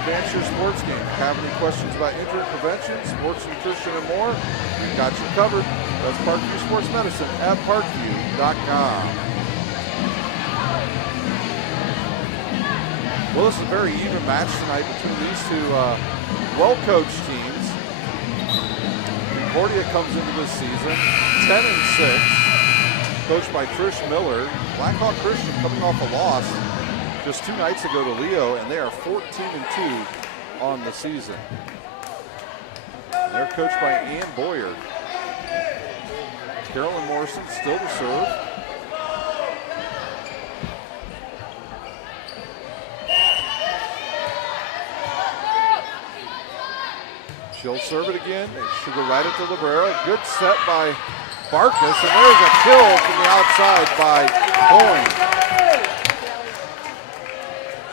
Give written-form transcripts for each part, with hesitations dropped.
advance your sports game. Have any questions about injury prevention, sports nutrition, and more? We've got you covered. That's Parkview Sports Medicine at parkview.com. Well, this is a very even match tonight between these two well-coached teams. Concordia comes into this season 10-6, coached by Trish Miller. Blackhawk Christian coming off a loss just 2 nights ago to Leo, and they are 14-2 on the season. They're coached by Ann Boyer. Carolyn Morrison still to serve. She'll serve it again. She'll go right at the libero. Good set by Barkus, and there's a kill from the outside by Coyne.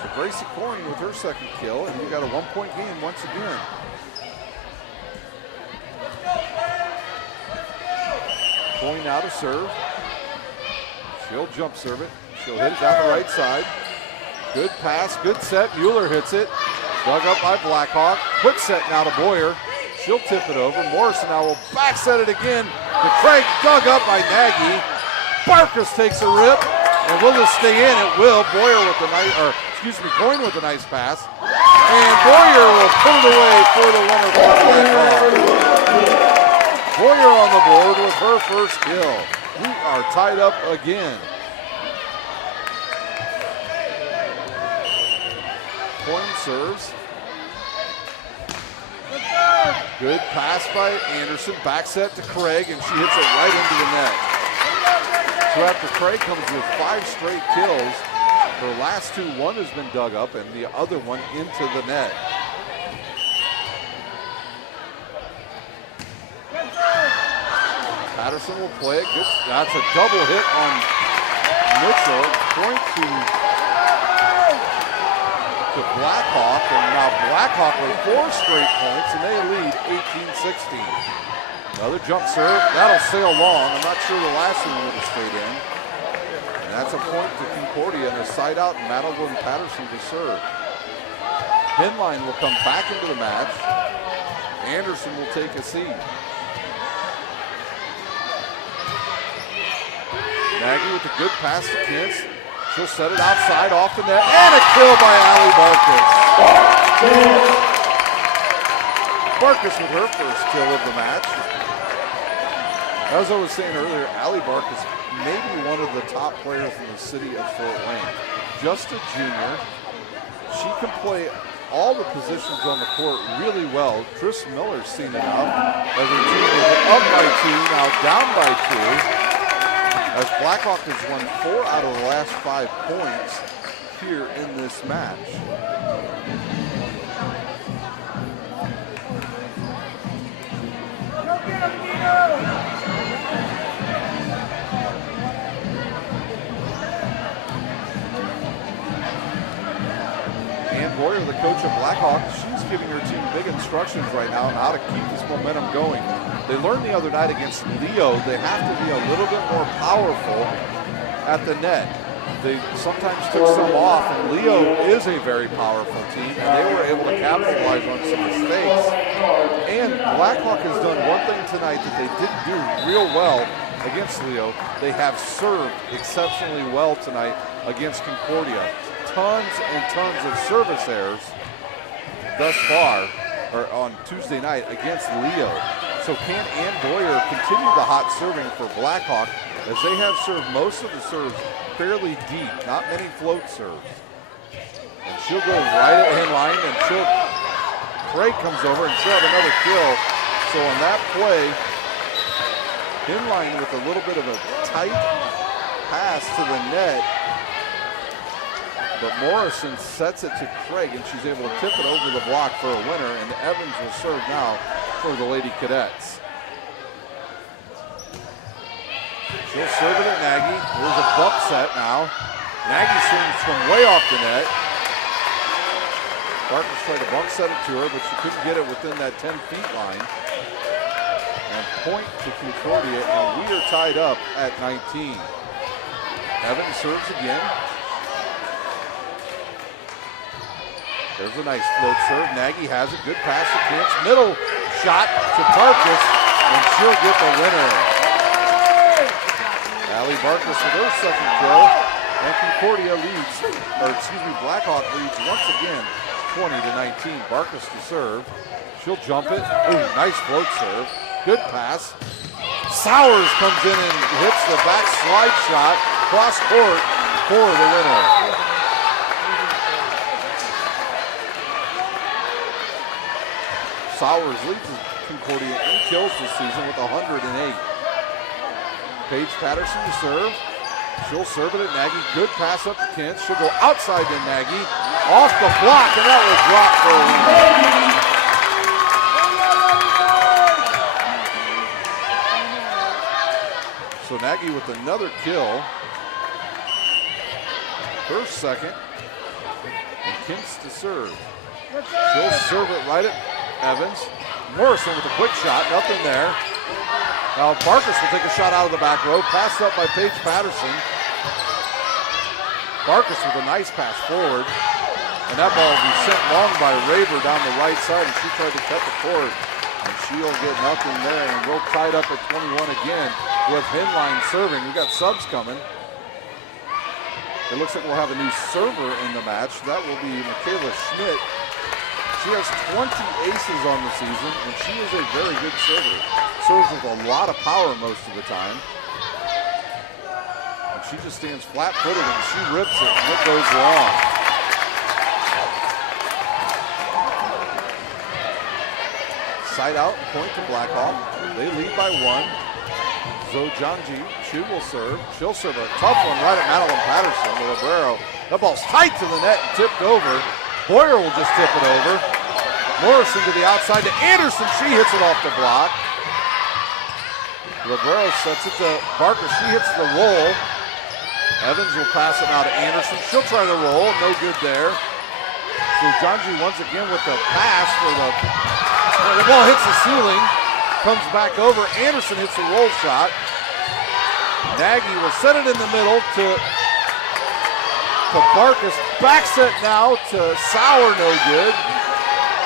So Gracie Coyne with her second kill, and you got a 1-point game once again. Coyne now to serve. She'll jump serve it. She'll hit it down the right side. Good pass, good set. Mueller hits it. Dug up by Blackhawk. Quick set now to Boyer. She'll tip it over. Morrison now will back set it again to Craig. Dug up by Nagy. Barkus takes a rip. And will this stay in? It will. Boyer with the nice, or excuse me, Coyne with a nice pass. And Boyer will put it away for the winner by Blackhawk. Boyer on the board with her first kill. We are tied up again. Coyne serves. Good pass by Anderson. Back set to Craig, and she hits it right into the net. So after Craig comes with 5 straight kills, her last 2, one has been dug up, and the other one into the net. Patterson will play it. Good. That's a double hit on Mitchell. Point to Blackhawk, and now Blackhawk with 4 straight points, and they lead 18-16. Another jump serve. That'll sail long. I'm not sure the last one would have stayed in. And that's a point to Concordia, and a side out, and Madeline Patterson to serve. Hinline will come back into the match. Anderson will take a seat. Nagy with a good pass to Kintz. She'll set it outside off the net, and a kill by Allie Barkus. Barkus with her first kill of the match. As I was saying earlier, Allie Barkus may be one of the top players in the city of Fort Wayne. Just a junior. She can play all the positions on the court really well. Tris Miller's seen enough as her team is up by 2, now down by 2. As Blackhawk has won 4 out of the last 5 points here in this match. Ann Boyer, the coach of Blackhawk, she's giving her team big instructions right now on how to keep this momentum going. They learned the other night against Leo they have to be a little bit more powerful at the net. They sometimes took some off, and Leo is a very powerful team, and they were able to capitalize on some mistakes. And Blackhawk has done one thing tonight that they didn't do real well against Leo. They have served exceptionally well tonight against Concordia. Tons and tons of service errors thus far, or on Tuesday night against Leo. So can Ann Boyer continue the hot serving for Blackhawk, as they have served most of the serves fairly deep, not many float serves. And she'll go right at Hinline, and Craig comes over, and she'll have another kill. So on that play, Hinline with a little bit of a tight pass to the net, but Morrison sets it to Craig, and she's able to tip it over the block for a winner, and Evans will serve now for the Lady Cadets. She'll serve it at Nagy. There's a bump set now. Nagy swings from way off the net. Barkus tried to bump set it to her, but she couldn't get it within that 10-feet line. And point to Concordia, and we are tied up at 19. Evans serves again. There's a nice float serve. Nagy has it. Good pass to Kintz. Middle shot to Barkus, and she'll get the winner. Allie Barkus with her second kill. And Concordia leads, Blackhawk leads once again, 20-19. Barkus to serve. She'll jump it. Ooh, nice float serve. Good pass. Sowers comes in and hits the back slide shot. Cross court for the winner. Sowers leads Concordia in kills this season with 108. Paige Patterson to serve. She'll serve it at Nagy. Good pass up to Kent. She'll go outside to Nagy. Off the block, and that will drop for a win. So Nagy with another kill. Her second. And Kent's to serve. She'll serve it right at Evans. Morrison with a quick shot, nothing there. Now Barkus will take a shot out of the back row, passed up by Paige Patterson. Barkus with a nice pass forward. And that ball will be sent long by Raver down the right side, and she tried to cut the court. And she'll get nothing there, and we'll tie it up at 21 again with Hinline serving. We've got subs coming. It looks like we'll have a new server in the match. That will be Michaela Schmidt. She has 20 aces on the season, and she is a very good server. Serves with a lot of power most of the time. And she just stands flat-footed, and she rips it, and it goes long. Side out, point to Blackhawk. They lead by one. Zojanji, she will serve. She'll serve a tough one right at Madeline Patterson. The libero. That ball's tight to the net and tipped over. Boyer will just tip it over. Morrison to the outside to Anderson. She hits it off the block. Libero sets it to Barker. She hits the roll. Evans will pass it now to Anderson. She'll try to roll. No good there. So Janji once again with the pass for the ball hits the ceiling. Comes back over. Anderson hits the roll shot. Nagy will set it in the middle to Barkus. Back set now to Sauer, no good.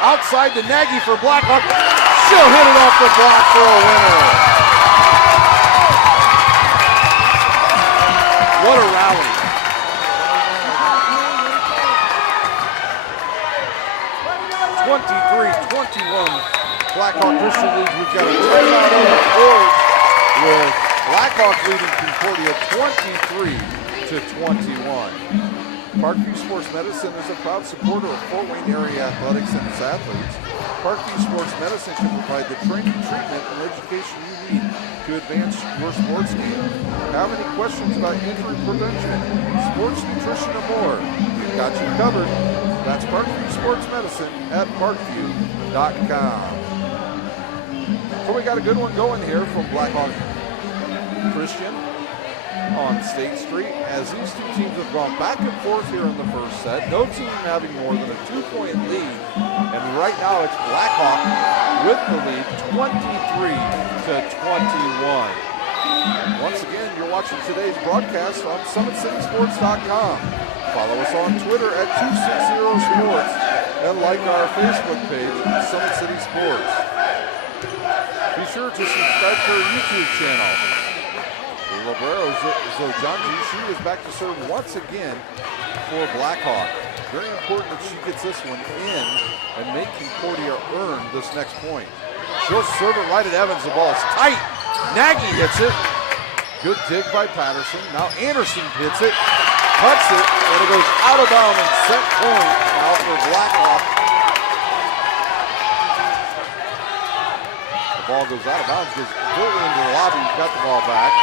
Outside to Nagy for Blackhawk. She'll hit it off the block for a winner. What a rally. Blackhawk Christian leads. We've got a timeout on the court with Blackhawk leading Concordia 23-21. Parkview Sports Medicine is a proud supporter of Fort Wayne area athletics and its athletes. Parkview Sports Medicine can provide the training, treatment, and education you need to advance your sports game. Have any questions about injury prevention, sports nutrition, or more? We've got you covered. That's Parkview Sports Medicine at parkview.com. So we got a good one going here from Blackhawk Christian on State Street as these two teams have gone back and forth here in the first set. No team having more than a 2-point lead. And right now it's Blackhawk with the lead 23-21. Once again, you're watching today's broadcast on SummitCitySports.com. Follow us on Twitter at 260sports and like our Facebook page, Summit City Sports. Be sure to subscribe to our YouTube channel. The libero Zojanji, she is back to serve once again for Blackhawk. Very important that she gets this one in and make Concordia earn this next point. She'll serve it right at Evans. The ball's tight. Nagy hits it. Good dig by Patterson. Now Anderson hits it, cuts it, and it goes out of bounds and set point out for Blackhawk. The ball goes out of bounds, goes completely into the lobby. He's got the ball back.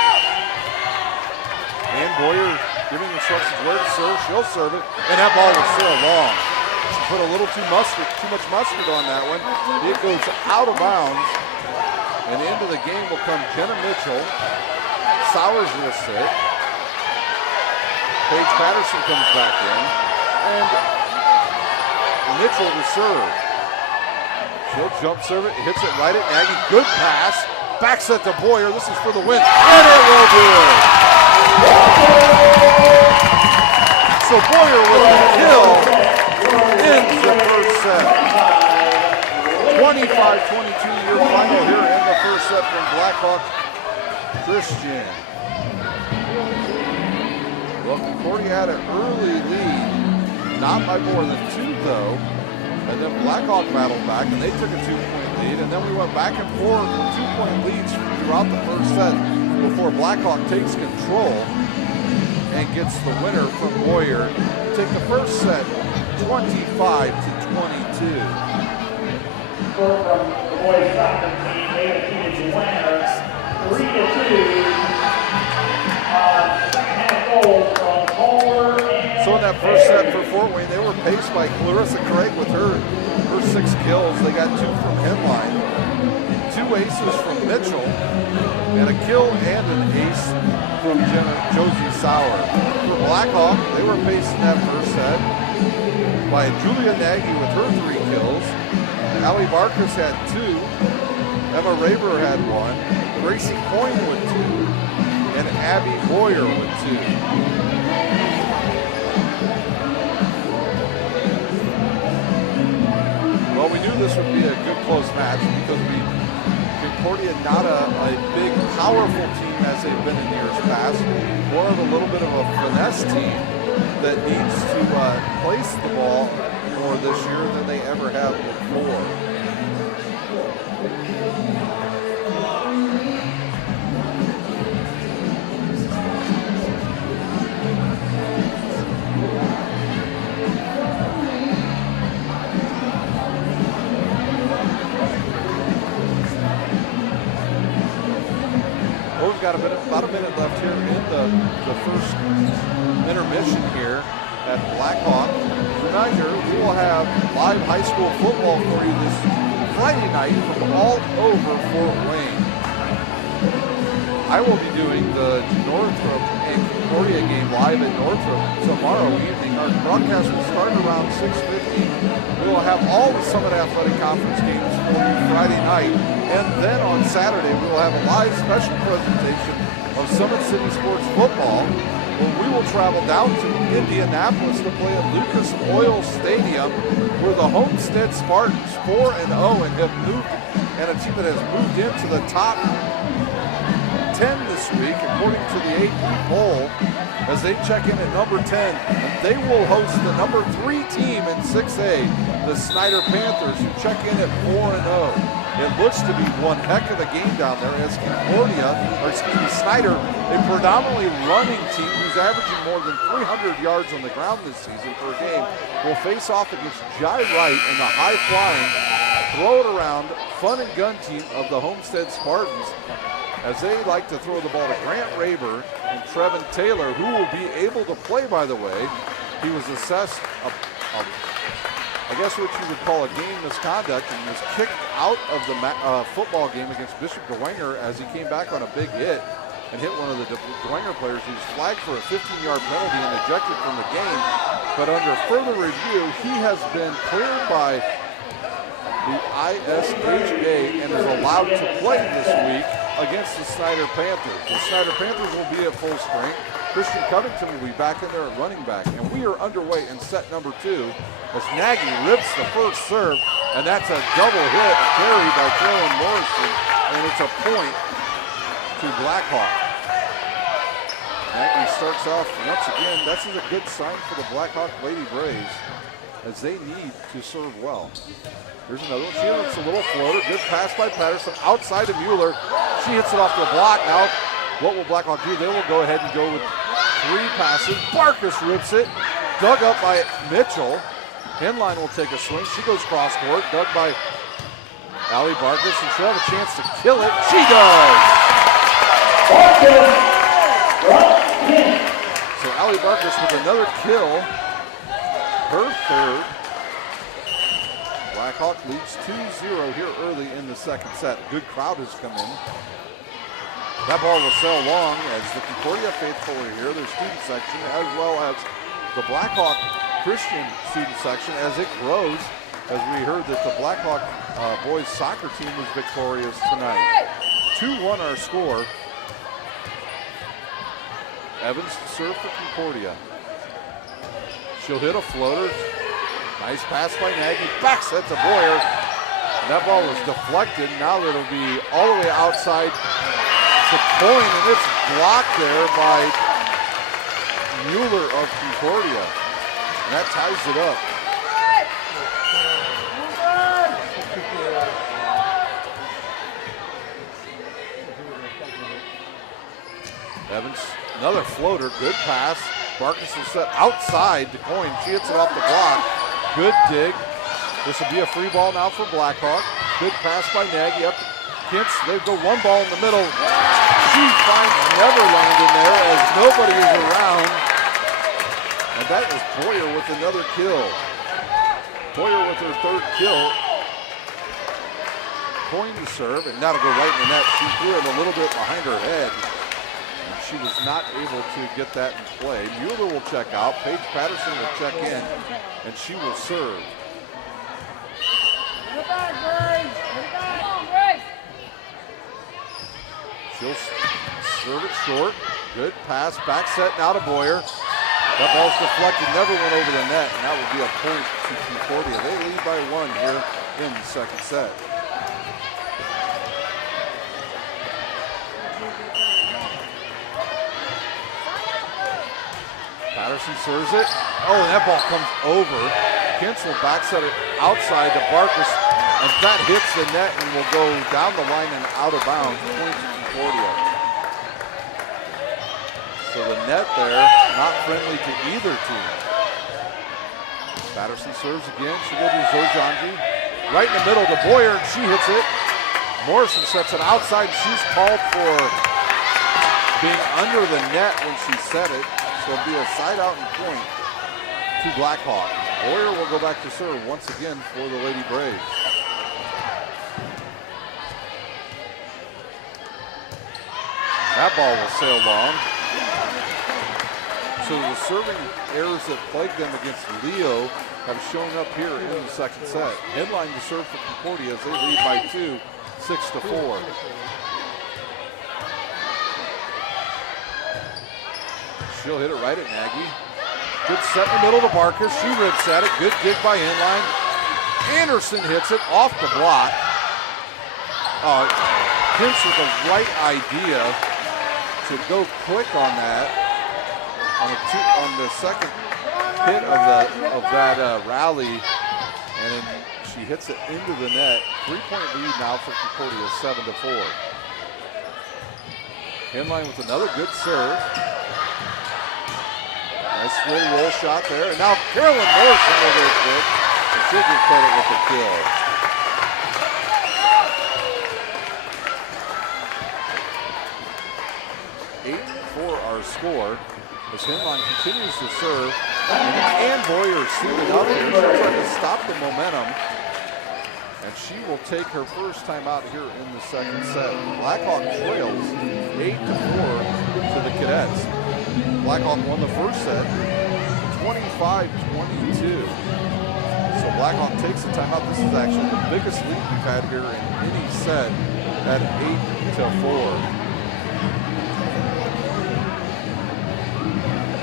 And Boyer giving instructions where to serve. She'll serve it, and that ball was so long. She put a little too much mustard on that one. It goes out of bounds, and into the game will come Jenna Mitchell. Sowers will sit. Paige Patterson comes back in, and Mitchell to serve. She'll jump serve it, hits it right at Nagy. Good pass. Back set to Boyer. This is for the win, and it will do it. So Boyer with a kill ends the first set. 25-22 your final here in the first set from Blackhawk Christian. Well, Concordia had an early lead, not by more than 2 though, and then Blackhawk battled back and they took a 2-point lead, and then we went back and forth with 2-point leads throughout the first set before Blackhawk takes control and gets the winner from Boyer. Take the first set 25-22. From the boys soccer team, they defeated the winners 3-2 on second half goals from Kohler and so in that first set for Fort Wayne, they were paced by Clarissa Craig with her 6 kills. They got 2 from Henline, 2 aces from Mitchell, and a kill and an ace from Josie Sauer. For Blackhawk, they were paced in that first set by Julia Nagy with her 3 kills. Allie Barkas had 2, Emma Raber had 1, Gracie Coyne with 2, and Abby Boyer with 2. Well, we knew this would be a good close match because Concordia not a big, powerful team as they've been in years past, more of a little bit of a finesse team that needs to place the ball more this year than they ever have before. Well, we've got about a minute left here in the first intermission here at Blackhawk. Reminder, we will have live high school football for you this Friday night from all over Fort Wayne. I will be doing the Northrop and Concordia game live at Northrop tomorrow evening. Our broadcast will start around 6:50. We will have all the Summit Athletic Conference games for you Friday night. And then on Saturday, we will have a live special presentation of Summit City Sports football, where we will travel down to Indianapolis to play at Lucas Oil Stadium, where the Homestead Spartans 4-0 and have moved, and a team that has moved into the top 10 this week, according to the AP poll, as they check in at number 10. And they will host the number 3 team in 6A, the Snyder Panthers, who check in at 4-0. It looks to be one heck of a game down there as Snyder, a predominantly running team who's averaging more than 300 yards on the ground this season per game, will face off against Jai Wright and the high-flying, throw-it-around, fun-and-gun team of the Homestead Spartans, as they like to throw the ball to Grant Raber and Trevin Taylor, who will be able to play, by the way. He was assessed I guess what you would call a game misconduct, and was kicked out of the football game against Bishop Dwenger as he came back on a big hit and hit one of the Dwenger players. He was flagged for a 15-yard penalty and ejected from the game. But under further review, he has been cleared by the IHSAA and is allowed to play this week against the Snyder Panthers. The Snyder Panthers will be at full strength. Christian Covington will be back in there at running back. And we are underway in set number 2 as Nagy rips the first serve, and that's a double hit carried by Carolyn Morrison, and it's a point to Blackhawk. Nagy starts off once again. This is a good sign for the Blackhawk Lady Braves as they need to serve well. Here's another one. She hits a little floater. Good pass by Patterson outside to Mueller. She hits it off the block. Now, what will Blackhawk do? They will go ahead and go with 3 passes. Barkas rips it. Dug up by Mitchell. Henline will take a swing. She goes cross court. Dug by Allie Barkas, and she'll have a chance to kill it. She does! So Allie Barkas with another kill. Her third. Blackhawk leads 2-0 here early in the second set. Good crowd has come in. That ball will sail long as the Concordia faithful are here, their student section, as well as the Blackhawk Christian student section as it grows, as we heard that the Blackhawk boys soccer team was victorious tonight. 2-1 our score. Evans to serve for Concordia. She'll hit a floater. Nice pass by Nagy, back set to Boyer. And that ball was deflected. Now it'll be all the way outside to Coyne, and it's blocked there by Mueller of Concordia. And that ties it up. Evans, another floater, good pass. Barkus will set outside to Coyne. She hits it off the block. Good dig. This will be a free ball now for Blackhawk. Good pass by Nagy up to Kintz. They go one ball in the middle. She finds Neverland in there as nobody is around. And that is Boyer with another kill. Boyer with her third kill. Coyne to serve, and now to go right in the net. She threw it a little bit behind her head. She was not able to get that in play. Mueller will check out. Paige Patterson will check in, and she will serve. She'll serve it short. Good pass. Back set now to Boyer. That ball's deflected, never went over the net, and that will be a point to Concordia. They lead by 1 here in the second set. Patterson serves it. Oh, and that ball comes over. Kinsel backset it outside to Barkus, and that hits the net and will go down the line and out of bounds. Point to Concordia. So the net there, not friendly to either team. Patterson serves again. She goes to Zojanji. Right in the middle to Boyer, and she hits it. Morrison sets it outside. She's called for being under the net when she set it. So it'll be a side out and point to Blackhawk. Boyer will go back to serve once again for the Lady Braves. That ball will sail long. So the serving errors that plagued them against Leo have shown up here in the second set. Headline to serve for Concordia as they lead by 2, 6-4. She'll hit it right at Nagy. Good set in the middle to Barkus. She rips at it. Good dig by inline. Anderson hits it off the block. Kintz with the right idea to go quick on that. On the second hit of that rally, and then she hits it into the net. 3-point lead now for Concordia, 7-4. Inline with another good serve. Nice little roll shot there, and now Carolyn Morrison will go quick, and she'll get credit with the kill. For our score, as Hinline continues to serve, and Ann Boyer is suited up here. She'll try to stop the momentum, and she will take her first time out here in the second set. Blackhawk trails 8-4 to the Cadets. Blackhawk won the first set, 25-22. So Blackhawk takes the timeout. This is actually the biggest lead we've had here in any set at 8-4.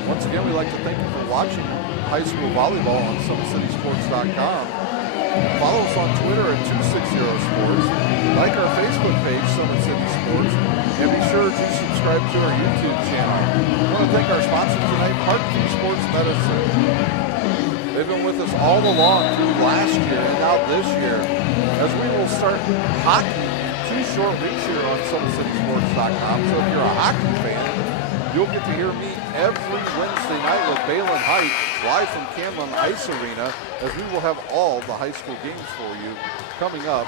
Once again, we'd like to thank you for watching high school volleyball on SummitCitySports.com. Follow us on Twitter at 260sports. Like our Facebook page, Summit City Sports. And be sure to subscribe to our YouTube channel. I want to thank our sponsor tonight, Park View Sports Medicine. They've been with us all along through last year and now this year. As we will start hockey 2 short weeks here on SummitCitySports.com. So if you're a hockey fan, you'll get to hear me every Wednesday night with Balin Height, live from Camlin Ice Arena, as we will have all the high school games for you coming up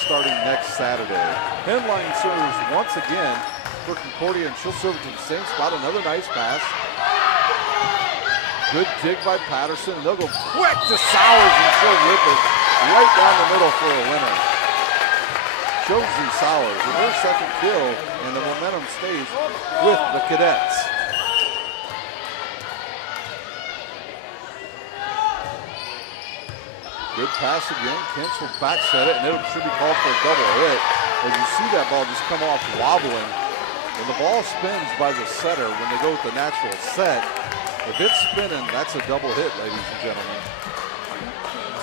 starting next Saturday. Headline serves once again for Concordia, and she'll serve it to the same spot. Another nice pass. Good dig by Patterson. They'll go quick to Sowers, and she'll rip it right down the middle for a winner. Josie Sowers with her second kill, and the momentum stays with the Cadets. Good pass again. Kentz will back set it, and it should be called for a double hit. As you see that ball just come off wobbling. When the ball spins by the setter, when they go with the natural set, if it's spinning, that's a double hit, ladies and gentlemen.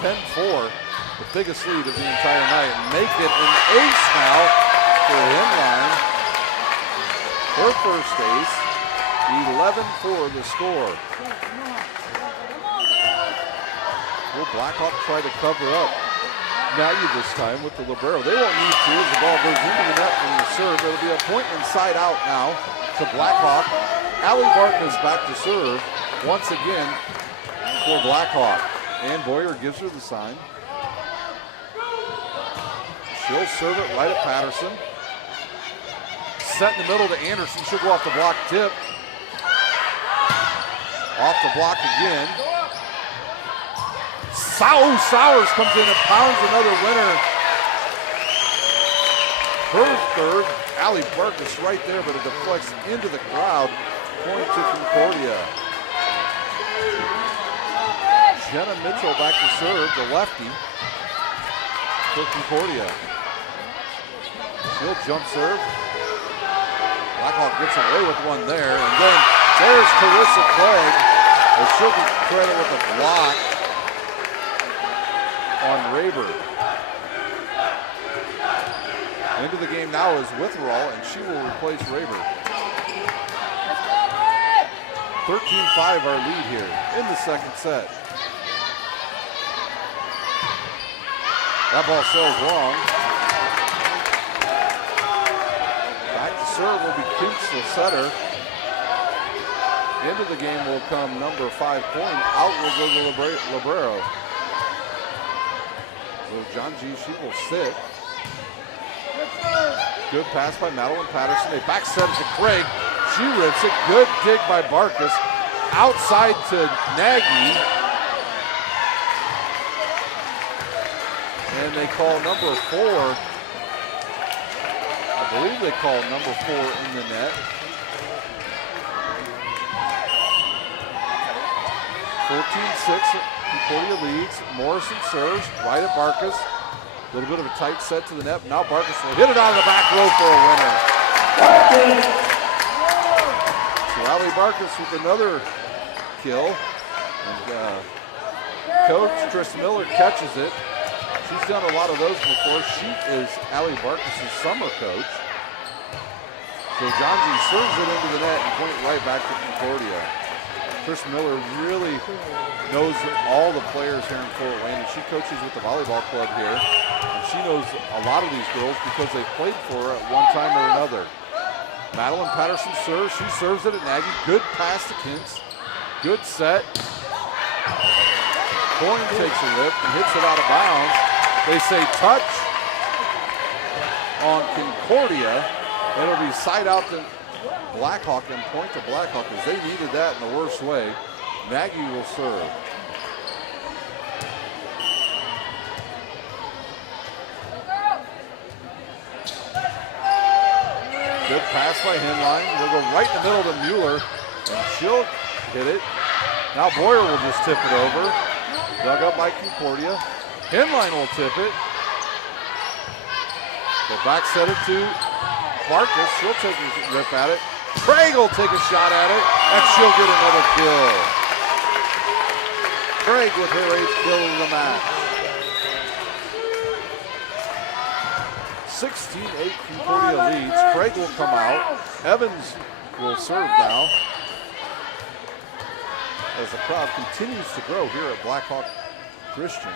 10-4, the biggest lead of the entire night. Make it an ace now for Henline. Her first ace, 11-4 the score. Will Blackhawk try to cover up Nagy this time with the libero? They won't need to as the ball goes into the net from the serve. It'll be a point inside out now to Blackhawk. Allie Barton is back to serve once again for Blackhawk. And Boyer gives her the sign. She'll serve it right at Patterson. Set in the middle to Anderson. She'll go off the block tip. Off the block again. Sowers comes in and pounds another winner. Her third. Allie Barkus right there, but it deflects into the crowd. Point to Concordia. Jenna Mitchell back to serve, the lefty for Concordia. She'll jump serve. Blackhawk gets away with one there, and then there's Carissa Craig. And she'll be credited with a block on Raber. Into the game now is Witherall, and she will replace Raber. 13-5 our lead here in the second set. That ball sails long. Back to serve will be Kinks, the setter. Into the game will come number 5 Point. Out will go the libero. So John G. She will sit. Good pass by Madeline Patterson. They back set it to Craig. She rips it. Good dig by Barkus. Outside to Nagy. And they call number 4. I believe they call number 4 in the net. 14-6, Concordia leads. Morrison serves, right at Barkus. A little bit of a tight set to the net. Now Barkus will hit it out of the back row for a winner. So Allie Barkus with another kill. And Coach Tris Miller catches it. She's done a lot of those before. She is Allie Barkus' summer coach. So John G serves it into the net and point right back to Concordia. Chris Miller really knows all the players here in Fort Wayne, and she coaches with the volleyball club here. And she knows a lot of these girls because they played for her at one time or another. Madeline Patterson serves. She serves it at Nagy. Good pass to Kintz. Good set. Coyne takes a rip and hits it out of bounds. They say touch on Concordia. It'll be side out to Blackhawk and point to Blackhawk as they needed that in the worst way. Nagy will serve. Good pass by Henline. They'll go right in the middle to Mueller, and she'll hit it. Now Boyer will just tip it over. Dug up by Concordia. Henline will tip it. They'll back set it to Barkus. She'll take a rip at it. Craig will take a shot at it, and she'll get another kill. Craig with her 8th kill of the match. 16-8 Concordia leads. Craig will come out. Evans will serve now. As the crowd continues to grow here at Blackhawk Christian.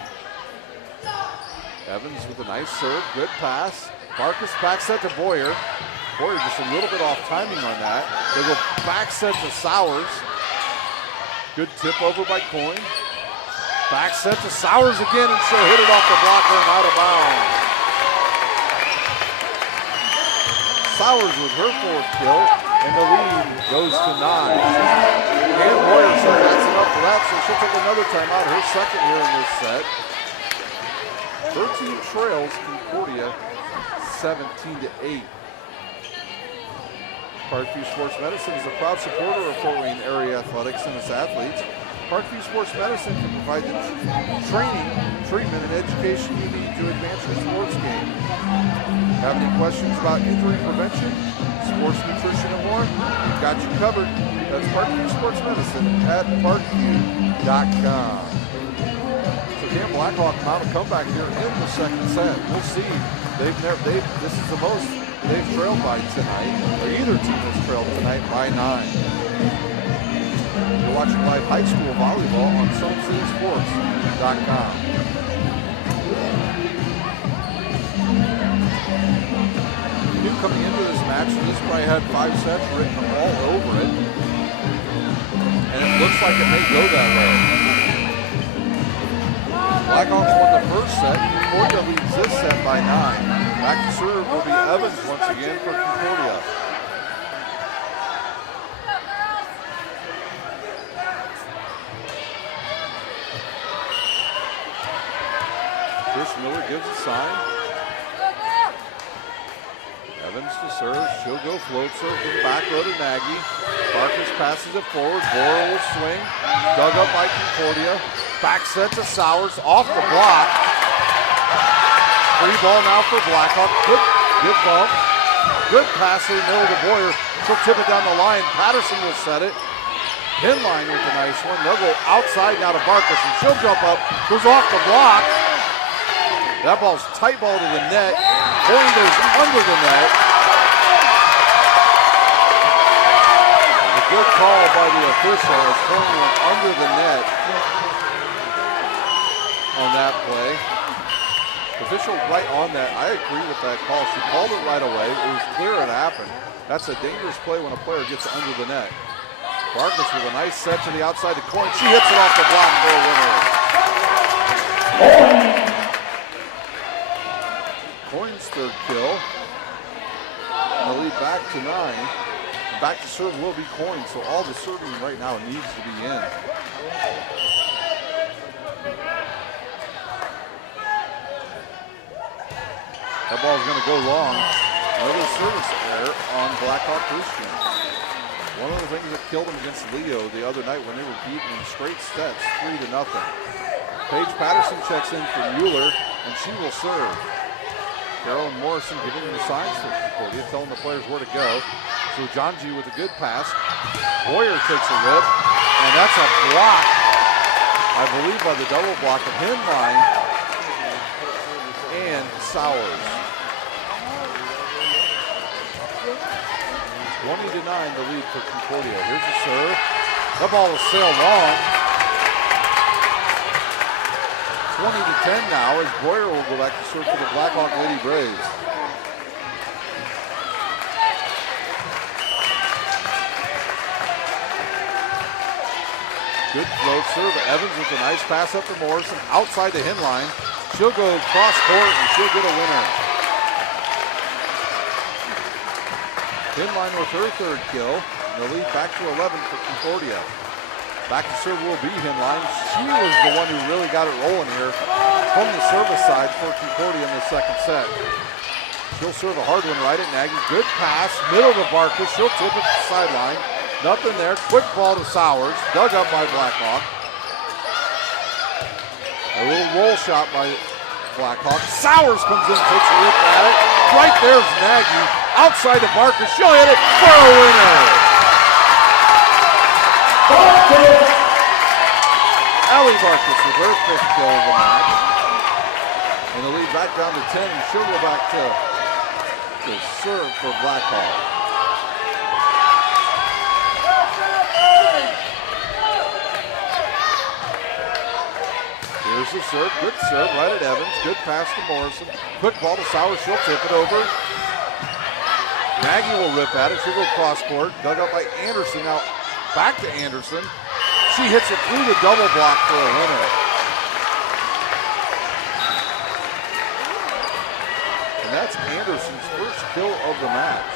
Evans with a nice serve, good pass. Barkus back set to Boyer. Boyer just a little bit off timing on that. They go back set to Sowers. Good tip over by Coyne. Back set to Sowers again, and she'll hit it off the blocker and out of bounds. Sowers with her 4th kill, and the lead goes to 9. And Boyer says that's enough for that, so she'll take another timeout, her second here in this set. 13 trails Concordia 17-8. Parkview Sports Medicine is a proud supporter of Fort Wayne area athletics and its athletes. Parkview Sports Medicine can provide the training, treatment, and education you need to advance your sports game. Have any questions about injury prevention, sports nutrition, and more? We've got you covered. That's Parkview Sports Medicine at parkview.com. So Can Blackhawk mount a comeback here in the second set? We'll see. This is the most they've trailed by tonight, or either team has trailed tonight by 9. You're watching live high school volleyball on SummitCitySports.com. New coming into this match, this probably had 5 sets written all over it. And it looks like it may go that way. Blackhawks won the first set. Concordia leads this set by 9. Back to serve will be Evans once again for Concordia. Trish Miller gives a sign. Evans to serve. She'll go float serve to the back row to Nagy. Marcus passes it forward. Borer will swing. Dug up by Concordia. Back set to Sowers. Off the block. Free ball now for Blackhawk. Good bump. Good pass in the middle to Boyer. She'll tip it down the line. Patterson will set it. Pinline with a nice one. They'll go outside now to Barkus, and she'll jump up. Goes off the block. That ball's tight ball to the net. Coin goes under the net. A good call by the official as Coin went under the net on that play. The official right on that. I agree with that call. She called it right away. It was clear it happened. That's a dangerous play when a player gets under the net. Barkus with a nice set to the outside to Coin. She hits it off the block for a winner. Coin's third kill. And the lead back to 9. Back to serve will be Coin, so all the serving right now needs to be in. That ball's going to go long. Another service error on Blackhawk Christian. One of the things that killed them against Leo the other night when they were beaten in straight sets, 3-0. Paige Patterson checks in for Mueller, and she will serve. Carolyn Morrison giving them the signs for Concordia, telling the players where to go. So John G with a good pass. Boyer takes a rip, and that's a block, I believe, by the double block of Hinline and Sowers. 20-9 the lead for Concordia. Here's the serve. That ball will sail long. 20-10 now as Boyer will go back to serve for the Blackhawk Lady Braves. Good float serve. Evans with a nice pass up to Morrison. Outside the Hinline. She'll go cross court and she'll get a winner. Hinline with her third kill. And the lead back to 11 for Concordia. Back to serve will be Hinline. She was the one who really got it rolling here from the service side for Concordia in the second set. She'll serve a hard one right at Nagy. Good pass, middle to Barkus. She'll tip it to the sideline. Nothing there. Quick ball to Sowers. Dug up by Blackhawk. A little roll shot by Blackhawk. Sowers comes in, takes a rip at it. Right there's Nagy. Outside to Barkus. She'll hit it for a winner. Allie Barkus with her fifth kill of the match. And the lead back down to 10. She'll go back to serve for Blackhawk. Here's the serve. Good serve right at Evans. Good pass to Morrison. Quick ball to Sowers. She'll tip it over. Nagy will rip at it. She'll go cross court. Dug up by Anderson. Now back to Anderson. She hits it through the double block for a winner. And that's Anderson's first kill of the match.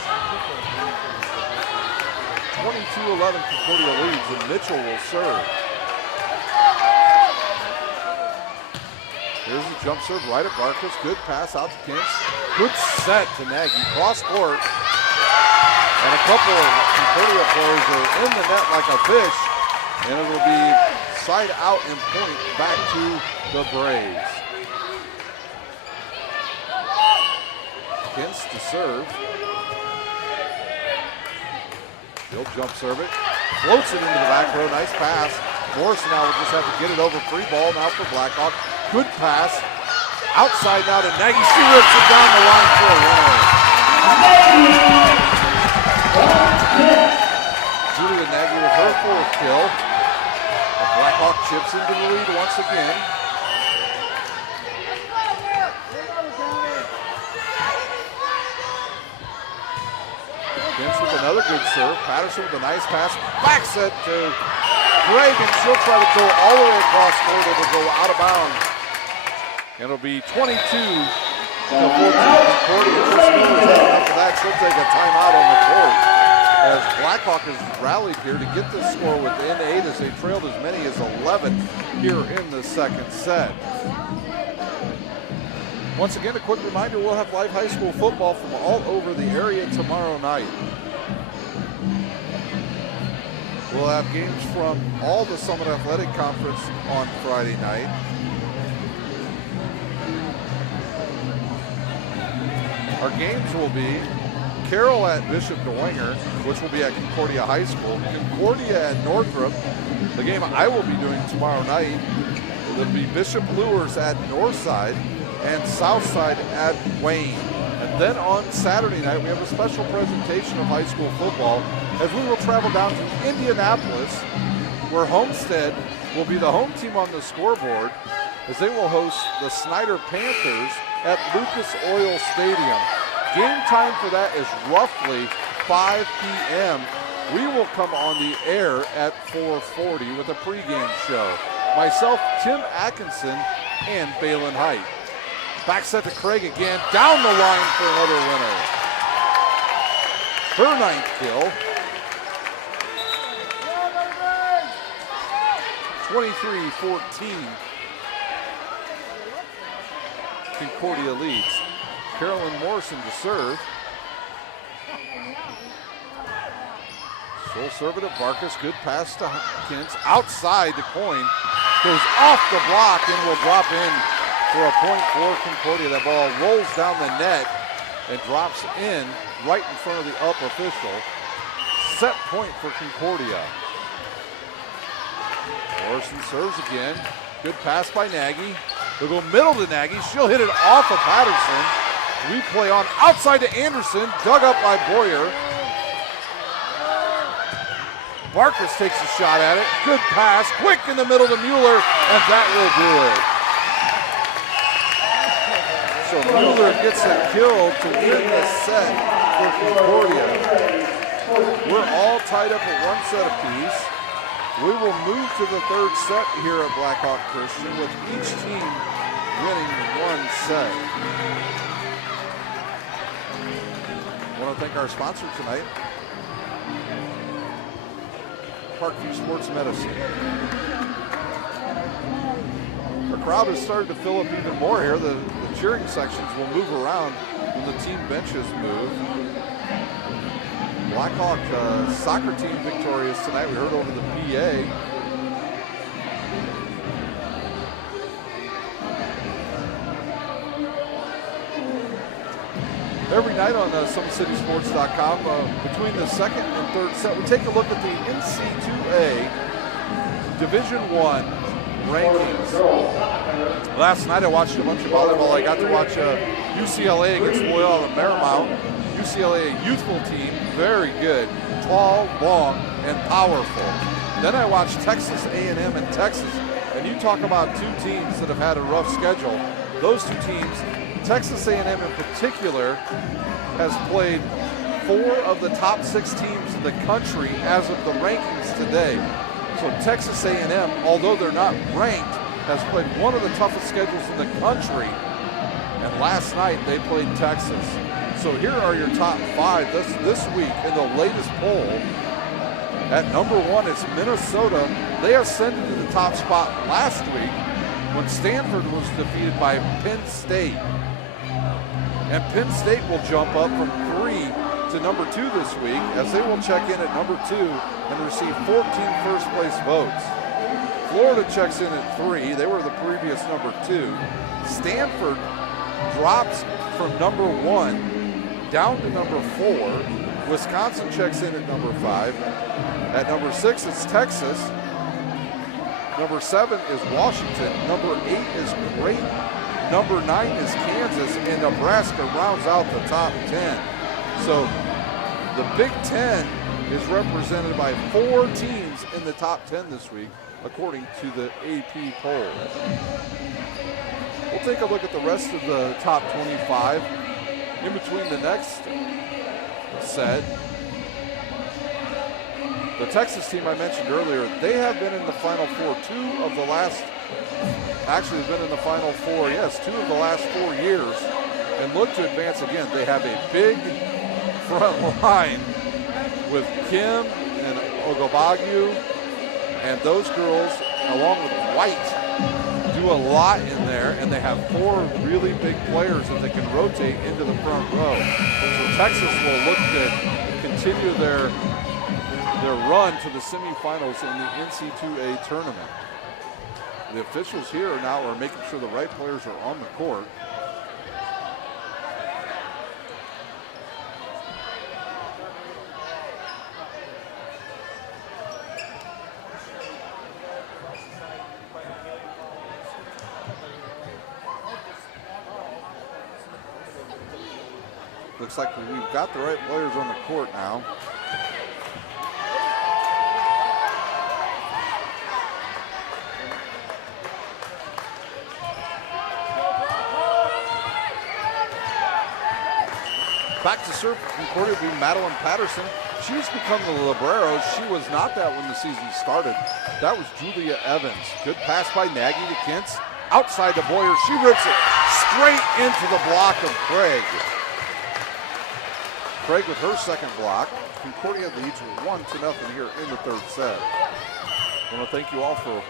22-11 Concordia leads, and Mitchell will serve. Here's the jump serve right at Barkus. Good pass out to Kintz. Good set to Nagy. Cross court. And a couple of Concordia players are in the net like a fish. And it will be side out and point back to the Braves. Kintz to serve. He'll jump serve it. Floats it into the back row. Nice pass. Morrison now will just have to get it over. Free ball now for Blackhawk. Good pass. Outside now to Nagy. She rips it down the line for a winner. Julia Nagy with her 4th kill. The Blackhawk chips into the lead once again. Vince with another good serve. Patterson with a nice pass. Back set to Craig, and she'll try to go all the way across court. It'll go out of bounds. And it'll be 22 to 14. Concordia just knows that after that she'll take a timeout on the court. As Blackhawk has rallied here to get this score within 8 as they trailed as many as 11 here in the second set. Once again, a quick reminder, we'll have live high school football from all over the area tomorrow night. We'll have games from all the Summit Athletic Conference on Friday night. Our games will be Carroll at Bishop Dwenger, which will be at Concordia High School. Concordia at Northrop, the game I will be doing tomorrow night. It'll be Bishop Lures at Northside and Southside at Wayne. And then on Saturday night, we have a special presentation of high school football as we will travel down to Indianapolis, where Homestead will be the home team on the scoreboard as they will host the Snyder Panthers at Lucas Oil Stadium. Game time for that is roughly 5 p.m. We will come on the air at 4:40 with a pregame show. Myself, Tim Atkinson, and Balin Height. Back set to Craig again, down the line for another winner. Her 9th kill. 23-14. Concordia leads. Carolyn Morrison to serve. She'll serve it at Barkus. Good pass to Kintz. Outside to Coyne. Goes off the block and will drop in for a point for Concordia. That ball rolls down the net and drops in right in front of the up official. Set point for Concordia. Morrison serves again. Good pass by Nagy. They'll go middle to Nagy. She'll hit it off of Patterson. Replay on outside to Anderson. Dug up by Boyer. Barkus takes a shot at it. Good pass. Quick in the middle to Mueller. And that will do it. So Mueller gets a kill to win the set for Concordia. We're all tied up at 1 set apiece. We will move to the 3rd set here at Blackhawk Christian with each team winning 1 set. I want to thank our sponsor tonight, Parkview Sports Medicine. The crowd has started to fill up even more here. The cheering sections will move around when the team benches move. Blackhawk soccer team victorious tonight. We heard over the PA. Every night on SummitCitySports.com, between the 2nd and 3rd set, we take a look at the NC2A Division I rankings. Last night I watched a bunch of volleyball. I got to watch UCLA against Loyola Marymount. UCLA, a youthful team, very good, tall, long, and powerful. Then I watched Texas A&M and Texas, and you talk about 2 teams that have had a rough schedule. Those 2 teams, Texas A&M in particular, has played 4 of the top 6 teams in the country as of the rankings today. So Texas A&M, although they're not ranked, has played one of the toughest schedules in the country. And last night they played Texas. So here are your top 5 this week in the latest poll. At number 1, it's Minnesota. They ascended to the top spot last week when Stanford was defeated by Penn State. And Penn State will jump up from 3 to number 2 this week as they will check in at number 2 and receive 14 first place votes. Florida checks in at 3. They were the previous number 2. Stanford drops from number 1 down to number 4. Wisconsin checks in at number 5. At number 6, it's Texas. Number 7 is Washington. Number 8 is Creighton. Number 9 is Kansas, and Nebraska rounds out the top 10. So the Big Ten is represented by 4 teams in the top 10 this week, according to the AP poll. We'll take a look at the rest of the top 25. In between the next set, the Texas team I mentioned earlier, they have been in the Final Four 2 of the last, actually have been in the Final Four, yes, 2 of the last 4 years, and look to advance again. They have a big front line with Kim and Ogobagyu, and those girls, along with White, do a lot in there, and they have 4 really big players that they can rotate into the front row. So Texas will look to continue their run to the semifinals in the NC2A tournament. The officials here now are making sure the right players are on the court. Looks like we've got the right players on the court now. Back to serve for Concordia will be Madeline Patterson. She's become the libero. She was not that when the season started. That was Julia Evans. Good pass by Nagy to Kintz. Outside to Boyer. She rips it straight into the block of Craig. Craig with her second block. Concordia leads 1-0 here in the third set. I want to thank you all for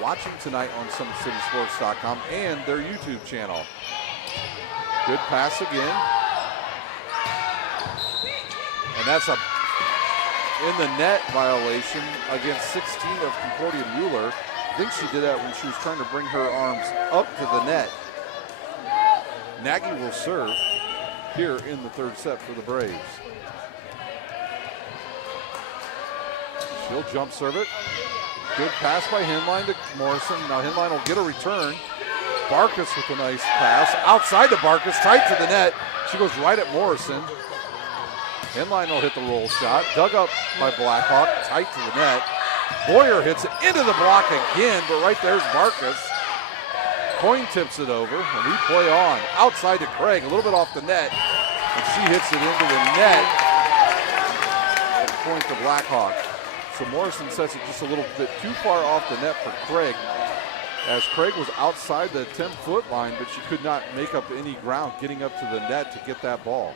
watching tonight on SummitCitySports.com and their YouTube channel. Good pass again. And that's a in the net violation against 16 of Concordia Mueller. I think she did that when she was trying to bring her arms up to the net. Nagy will serve here in the third set for the Braves. She'll jump serve it. Good pass by Hinline to Morrison. Now Hinline will get a return. Barkus with a nice pass. Outside to Barkus, tight to the net. She goes right at Morrison. Hinline will hit the roll shot. Dug up by Blackhawk, tight to the net. Boyer hits it into the block again, but right there's Barkus. Coyne tips it over, and we play on. Outside to Craig, a little bit off the net, and she hits it into the net. Point to Blackhawk. So Morrison sets it just a little bit too far off the net for Craig, as Craig was outside the 10-foot line, but she could not make up any ground getting up to the net to get that ball.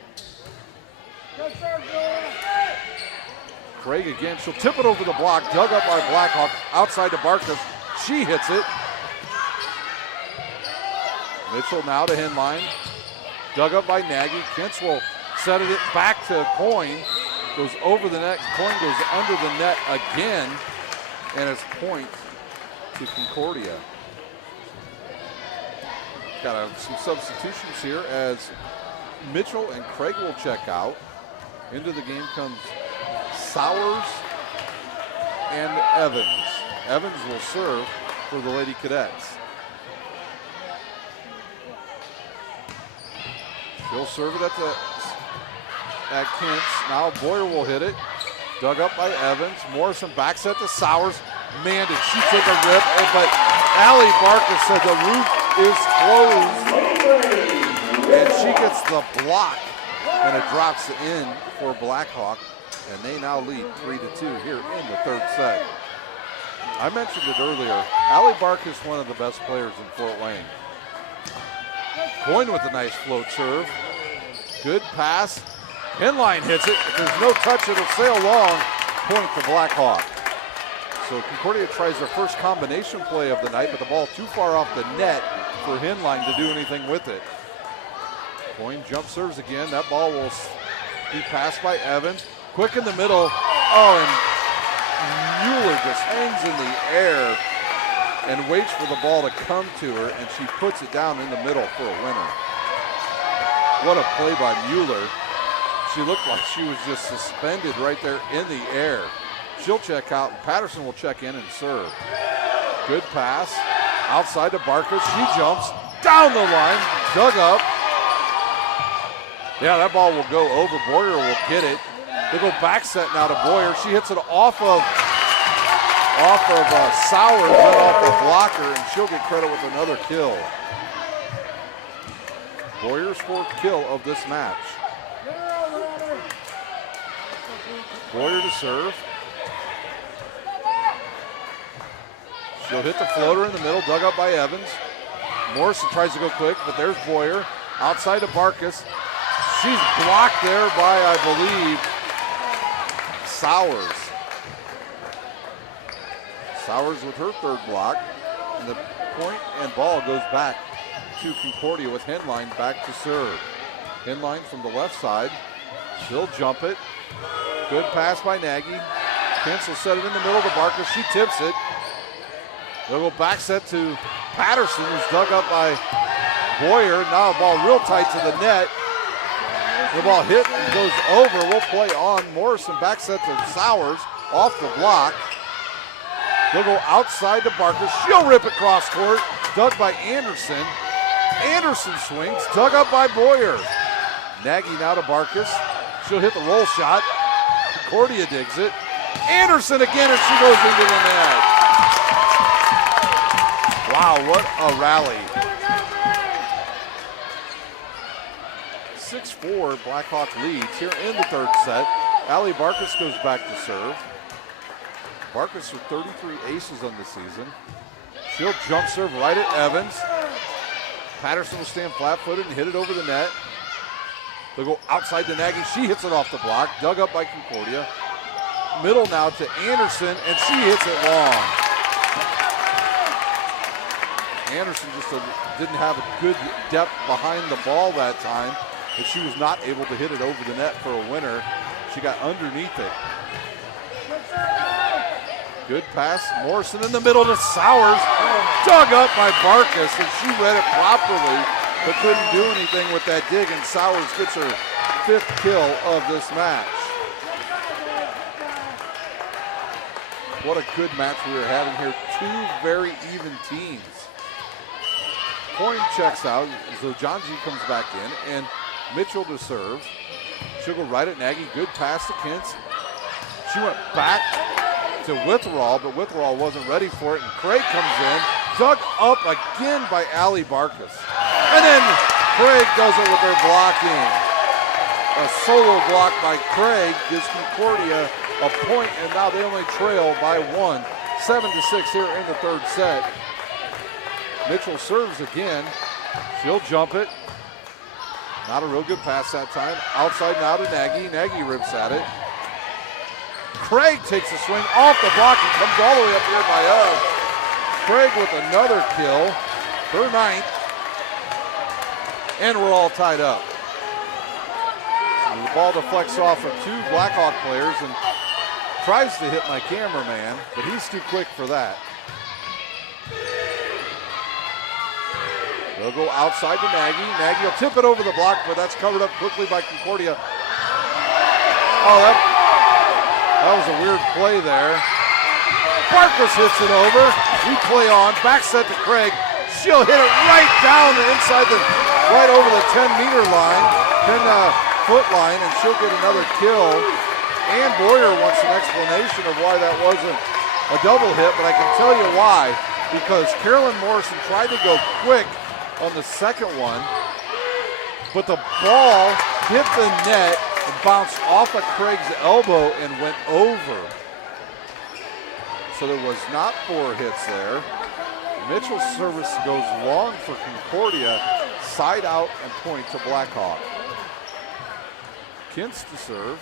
Craig again, she'll tip it over the block, dug up by Blackhawk, outside to Barkus. She hits it. Mitchell now to Hinline, dug up by Nagy. Kintz will set it back to Coyne, goes over the net. Coyne goes under the net again, and it's point to Concordia. Got some substitutions here as Mitchell and Craig will check out. Into the game comes Sowers and Evans. Evans will serve for the Lady Cadets. She'll serve it at Kintz. Now Boyer will hit it. Dug up by Evans. Morrison backs it to Sowers. Man, did she take a rip. But Allie Barkus said the roof is closed. And she gets the block. And it drops in for Blackhawk, and they now lead 3-2 here in the third set. I mentioned it earlier. Allie Barkus, one of the best players in Fort Wayne. Coyne with a nice float serve. Good pass. Hinline hits it. If there's no touch, it'll sail long. Point to Blackhawk. So Concordia tries their first combination play of the night, but the ball too far off the net for Hinline to do anything with it. Coyne jump serves again. That ball will be passed by Evans. Quick in the middle. Oh, and Mueller just hangs in the air and waits for the ball to come to her, and she puts it down in the middle for a winner. What a play by Mueller. She looked like she was just suspended right there in the air. She'll check out, and Patterson will check in and serve. Good pass. Outside to Barkus. She jumps down the line. Dug up. Yeah, that ball will go over. Boyer will get it. They go back set now to Boyer. She hits it off of Sauer, then off the blocker, and she'll get credit with another kill. Boyer's fourth kill of this match. Boyer to serve. She'll hit the floater in the middle, dug up by Evans. Morrison tries to go quick, but there's Boyer. Outside to Barkus. She's blocked there by, I believe, Sowers. Sowers with her third block. And the point and ball goes back to Concordia with Henline back to serve. Henline from the left side. She'll jump it. Good pass by Nagy. Kentz will set it in the middle to Barker. She tips it. They'll go back set to Patterson, who's dug up by Boyer. Now a ball real tight to the net. The ball hit and goes over. We'll play on. Morrison back set to Sowers off the block. They'll go outside to Barker. She'll rip it cross court. Dug by Anderson. Anderson swings. Dug up by Boyer. Nagy now to Barkus. She'll hit the roll shot. Concordia digs it. Anderson again, and she goes into the net. Wow, what a rally. 6-4 Blackhawk leads here in the third set. Allie Barkus goes back to serve. Barkus with 33 aces on the season. She'll jump serve right at Evans. Patterson will stand flat-footed and hit it over the net. They'll go outside to Nagy. She hits it off the block. Dug up by Concordia. Middle now to Anderson, and she hits it long. Anderson just didn't have a good depth behind the ball that time, but she was not able to hit it over the net for a winner. She got underneath it. Good pass. Morrison in the middle to Sowers. Dug up by Barkus, and she read it properly, but couldn't do anything with that dig, and Sowers gets her fifth kill of this match. What a good match we were having here. Two very even teams. Coyne checks out, so Johnji comes back in, and Mitchell to serve. She'll go right at Nagy. Good pass to Kentz. She went back to Witherall, but Witherall wasn't ready for it, and Craig comes in. Dug up again by Allie Barkus. And then Craig does it with her blocking. A solo block by Craig gives Concordia a point, and now they only trail by one. 7-6 here in the third set. Mitchell serves again. She'll jump it. Not a real good pass that time. Outside now to Nagy. Nagy rips at it. Craig takes a swing off the block and comes all the way up here by us. Craig with another kill. Her ninth. And we're all tied up. And the ball deflects off of two Blackhawk players and tries to hit my cameraman, but he's too quick for that. They'll go outside to Nagy. Nagy will tip it over the block, but that's covered up quickly by Concordia. Oh, that was a weird play there. Barkus hits it over. We play on. Back set to Craig. She'll hit it right down right over the 10-meter line, 10-foot line, and she'll get another kill. Ann Boyer wants an explanation of why that wasn't a double hit, but I can tell you why. Because Carolyn Morrison tried to go quick on the second one, but the ball hit the net and bounced off of Craig's elbow and went over. So there was not 4 hits there. Mitchell's service goes long for Concordia, side out and point to Blackhawk. Kintz to serve.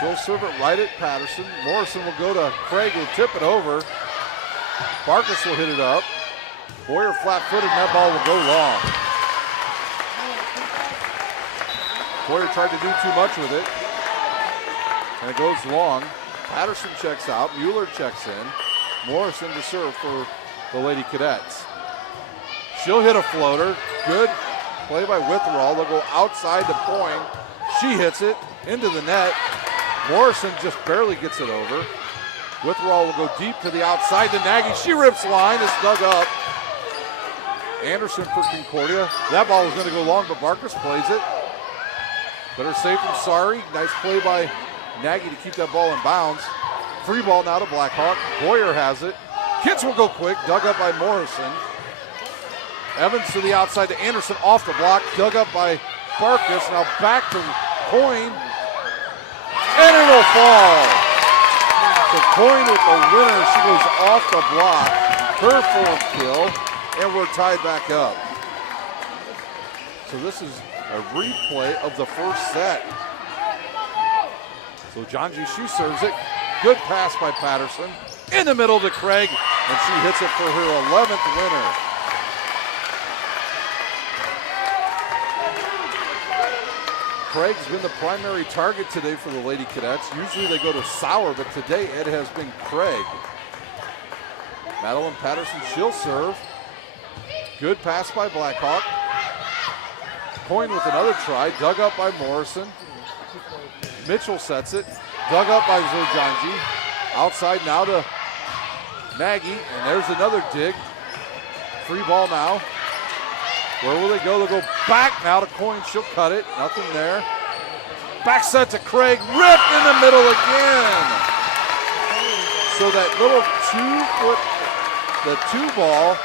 She'll serve it right at Patterson. Morrison will go to Craig, who'll tip it over. Barkus will hit it up. Boyer flat-footed, and that ball will go long. Boyer tried to do too much with it, and it goes long. Patterson checks out. Mueller checks in. Morrison to serve for the Lady Cadets. She'll hit a floater. Good play by Witherall. They'll go outside to Coyne. She hits it into the net. Morrison just barely gets it over. Witherall will go deep to the outside to Nagy. She rips line. It's dug up. Anderson for Concordia. That ball was going to go long, but Marcus plays it. Better safe than sorry. Nice play by Nagy to keep that ball in bounds. Free ball now to Blackhawk. Boyer has it. Kids will go quick. Dug up by Morrison. Evans to the outside to Anderson. Off the block. Dug up by Farkas. Now back to Coyne. And it'll fall. So Coyne with the winner. She goes off the block. Her fourth kill. And we're tied back up. So this is a replay of the first set. So Janji, she serves it. Good pass by Patterson. In the middle to Craig. And she hits it for her 11th winner. Craig's been the primary target today for the Lady Cadets. Usually they go to Sauer, but today it has been Craig. Madeline Patterson, she'll serve. Good pass by Blackhawk. Coyne with another try, dug up by Morrison. Mitchell sets it, dug up by Zojanji. Outside now to Nagy, and there's another dig. Free ball now. Where will they go? They'll go back now to Coyne. She'll cut it. Nothing there. Back set to Craig. Rip in the middle again. So that little 2 ball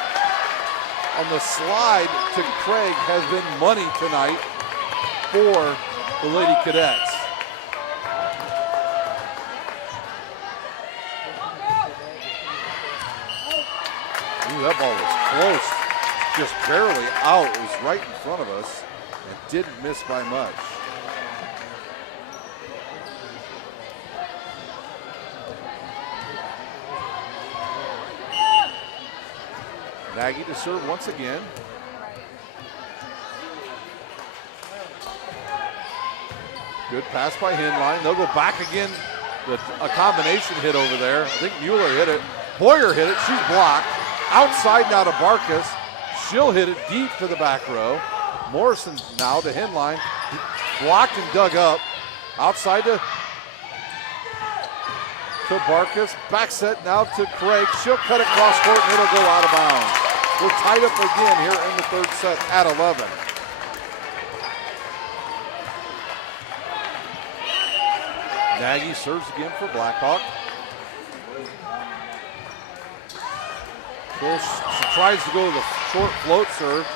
on the slide to Craig has been money tonight for the Lady Cadets. Ooh, that ball was close. Just barely out. It was right in front of us and didn't miss by much. Nagy to serve once again. Good pass by Hinline. They'll go back again. A combination hit over there. I think Mueller hit it. Boyer hit it. She's blocked. Outside now to Barkas. She'll hit it deep to the back row. Morrison now to Hinline. Blocked and dug up. Outside to Barkas. Back set now to Craig. She'll cut it cross court and it'll go out of bounds. We're tied up again here in the third set at 11. Nagy serves again for Blackhawk. So she tries to go to the short float serve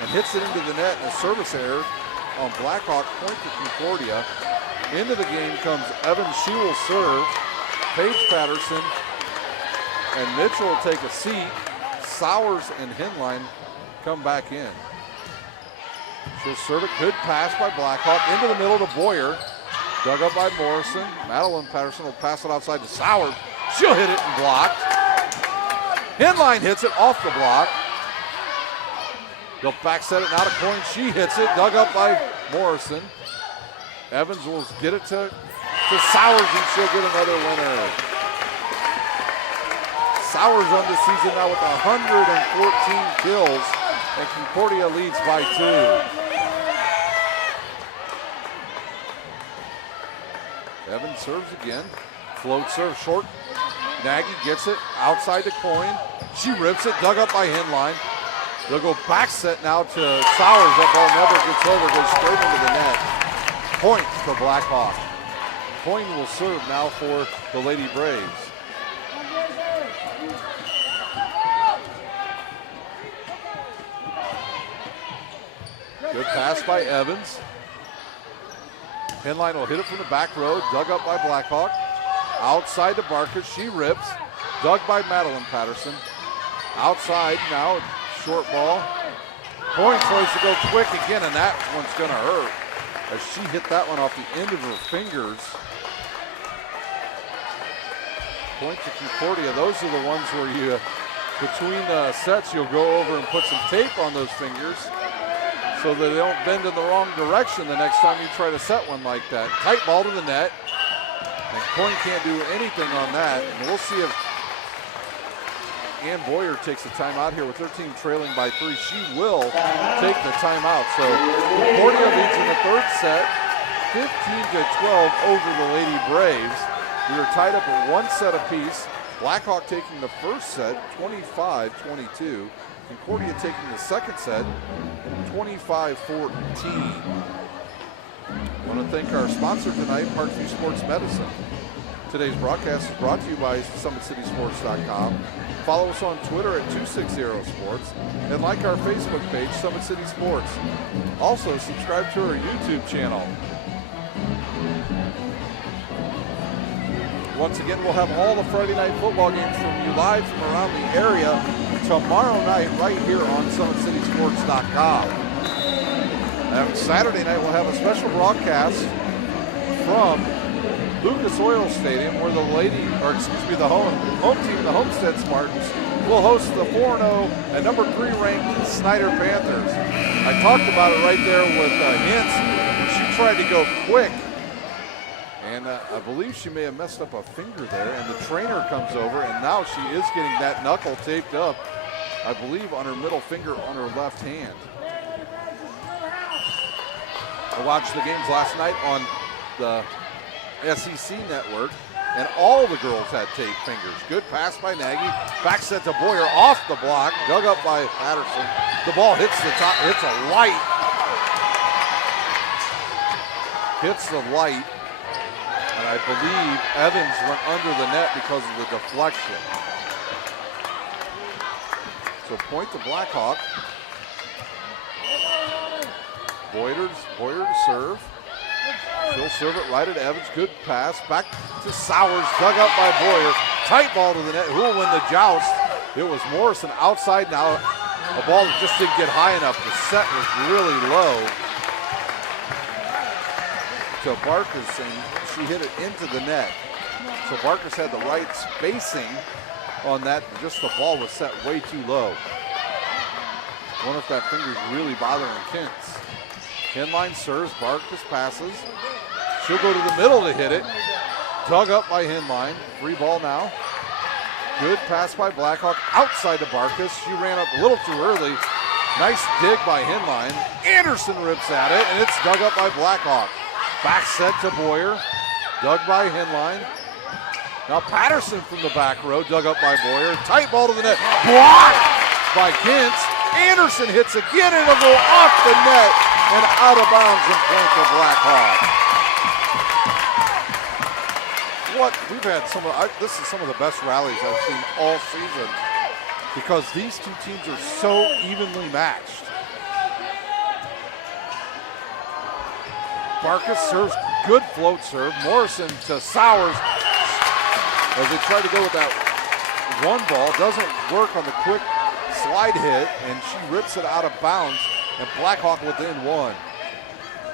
and hits it into the net in a service error on Blackhawk. Point to Concordia. Into the game comes Evans. She will serve. Paige Patterson and Mitchell will take a seat. Sowers and Hinline come back in. She'll serve it. Good pass by Blackhawk. Into the middle to Boyer. Dug up by Morrison. Madeline Patterson will pass it outside to Sowers. She'll hit it and blocked. Hinline hits it off the block. They'll back set it now to Coyne. She hits it. Dug up by Morrison. Evans will get it to Sowers and she'll get another winner. Sowers on the season now with 114 kills, and Concordia leads by 2. Evans serves again. Float serve short. Nagy gets it outside to Coyne. She rips it, dug up by Hinline. They'll go back set now to Sowers. That ball never gets over, goes straight into the net. Point for Blackhawk. Coyne will serve now for the Lady Braves. Good pass by Evans. Hinline will hit it from the back row, dug up by Blackhawk. Outside to Barker, she rips. Dug by Madeline Patterson. Outside now, short ball. Coyne tries to go quick again, and that one's gonna hurt as she hit that one off the end of her fingers. Point to Concordia. Those are the ones where you, between sets, you'll go over and put some tape on those fingers so that they don't bend in the wrong direction the next time you try to set one like that. Tight ball to the net, and Coyne can't do anything on that. And we'll see if Ann Boyer takes a timeout here with her team trailing by 3. She will take the timeout. So Concordia leads in the third set, 15-12 over the Lady Braves. We are tied up at 1 set apiece. Blackhawk taking the first set, 25-22. Concordia taking the second set, 25-14. I want to thank our sponsor tonight, Parkview Sports Medicine. Today's broadcast is brought to you by SummitCitySports.com. Follow us on Twitter at 260sports and like our Facebook page, Summit City Sports. Also, subscribe to our YouTube channel. Once again, we'll have all the Friday night football games from you live from around the area tomorrow night right here on SummitCitySports.com. And Saturday night, we'll have a special broadcast from Lucas Oil Stadium where the home team, the Homestead Spartans, will host the 4-0 and number 3 ranked Snyder Panthers. I talked about it right there with Hintz. She tried to go quick, and I believe she may have messed up a finger there, and the trainer comes over, and now she is getting that knuckle taped up, I believe, on her middle finger on her left hand. I watched the games last night on the SEC network, and all the girls had taped fingers. Good pass by Nagy. Back set to Boyer off the block. Dug up by Patterson. The ball hits the top, hits a light. Hits the light. And I believe Evans went under the net because of the deflection. So point to Blackhawk. Boyer to serve. She'll serve it right at Evans. Good pass. Back to Sowers. Dug up by Boyer. Tight ball to the net. Who will win the joust? It was Morrison outside now. A ball that just didn't get high enough. The set was really low. So Barkus, and she hit it into the net. So Barkus had the right spacing on that. Just the ball was set way too low. I wonder if that finger's really bothering Kintz. Henline serves, Barkus passes. She'll go to the middle to hit it. Dug up by Henline. Free ball now. Good pass by Blackhawk outside to Barkus. She ran up a little too early. Nice dig by Henline. Anderson rips at it, and it's dug up by Blackhawk. Back set to Boyer. Dug by Henline. Now Patterson from the back row, dug up by Boyer. Tight ball to the net. Blocked by Kintz. Anderson hits again, and it'll go off the net and out of bounds and point to Blackhawk. We've had this is some of the best rallies I've seen all season because these two teams are so evenly matched. Barkus serves, good float serve. Morrison to Sowers as they try to go with that one ball. Doesn't work on the quick slide hit, and she rips it out of bounds, and Blackhawk within 1.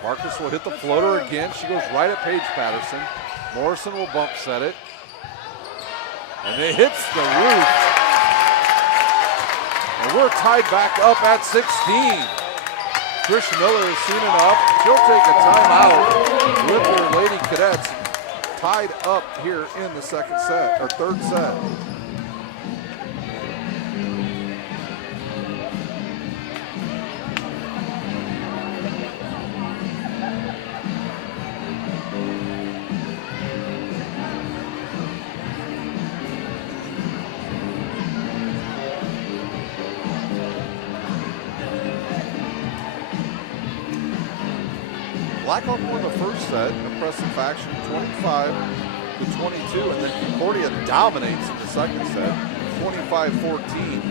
Barkus will hit the floater again. She goes right at Paige Patterson. Morrison will bump set it. And it hits the roof. And we're tied back up at 16. Trish Miller has seen enough. She'll take a timeout with her Lady Cadets tied up here in the third set. Blackhawk won the first set in impressive fashion, 25-22, and then Concordia dominates in the second set, 25-14.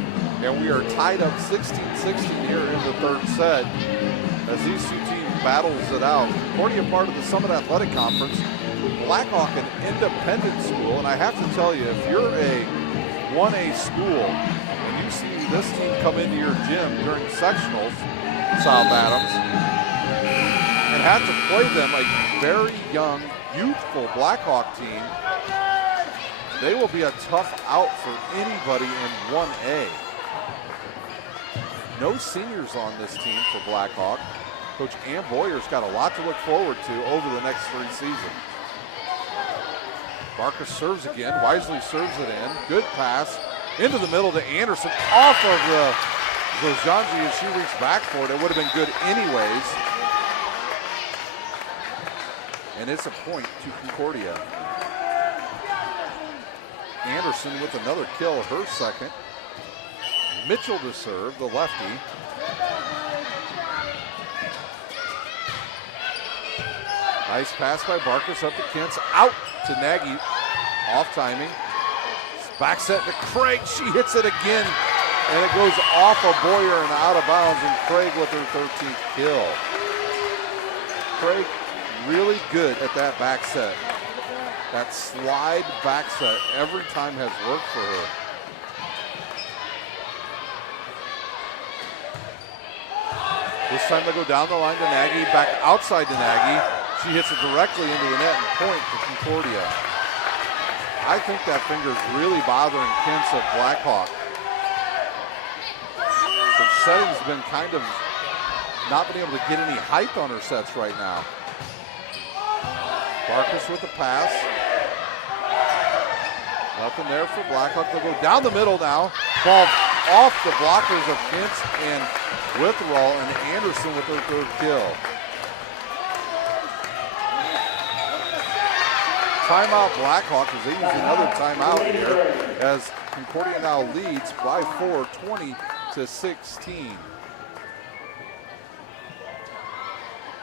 And we are tied up 16-16 here in the third set as these two teams battles it out. Concordia part of the Summit Athletic Conference. Blackhawk an independent school, and I have to tell you, if you're a 1A school and you see this team come into your gym during sectionals, South Adams, and have to play them, a very young, youthful Blackhawk team, they will be a tough out for anybody in 1A. No seniors on this team for Blackhawk. Coach Ann Boyer's got a lot to look forward to over the next 3 seasons. Barkus serves again. Wisely serves it in. Good pass into the middle to Anderson. Off of the Zojanji as she reached back for it. It would have been good anyways. And it's a point to Concordia. Anderson with another kill, her second. Mitchell to serve, the lefty. Nice pass by Barkus up to Kentz, out to Nagy, off timing. Back set to Craig, she hits it again, and it goes off of Boyer and out of bounds, and Craig with her 13th kill. Craig really good at that back set. That slide back set every time has worked for her. This time they go down the line to Nagy, back outside to Nagy. She hits it directly into the net and point to Concordia. I think that finger's really bothering Kentz of Blackhawk. Her setting's been kind of not been able to get any height on her sets right now. Barkus with the pass. Nothing there for Blackhawk. They'll go down the middle now. Ball off the blockers of Kentz and Witherall, and Anderson with her third kill. Timeout Blackhawk as they use another timeout here as Concordia now leads by 4, 20-16.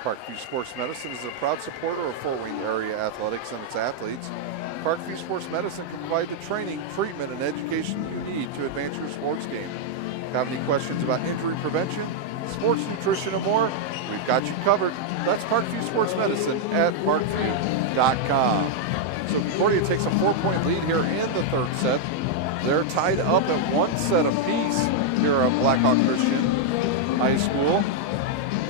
Parkview Sports Medicine is a proud supporter of Fort Wayne area athletics and its athletes. Parkview Sports Medicine can provide the training, treatment, and education you need to advance your sports game. Have any questions about injury prevention, sports nutrition, and more? We've got you covered. That's Parkview Sports Medicine at parkview.com. So Concordia takes a 4-point lead here in the third set. They're tied up at 1 set apiece here at Blackhawk Christian High School.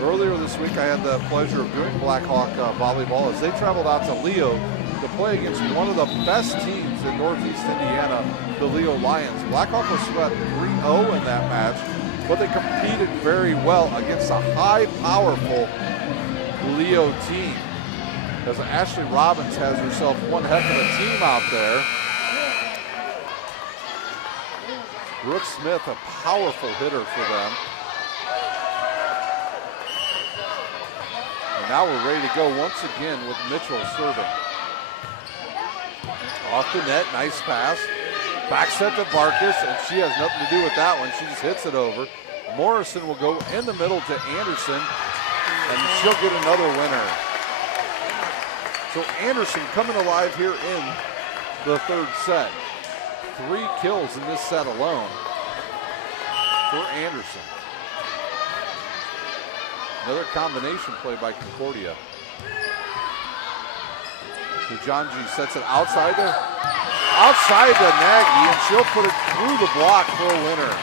Earlier this week, I had the pleasure of doing Blackhawk volleyball as they traveled out to Leo to play against one of the best teams in Northeast Indiana, the Leo Lions. Blackhawk was swept 3-0 in that match, but they competed very well against a high, powerful Leo team. As Ashley Robbins has herself one heck of a team out there. Brooke Smith, a powerful hitter for them. And now we're ready to go once again with Mitchell serving. Off the net, nice pass. Back set to Barkus, and she has nothing to do with that one. She just hits it over. Morrison will go in the middle to Anderson, and she'll get another winner. So Anderson coming alive here in the third set. 3 kills in this set alone for Anderson. Another combination play by Concordia. So John G sets it outside to Nagy, and she'll put it through the block for a winner.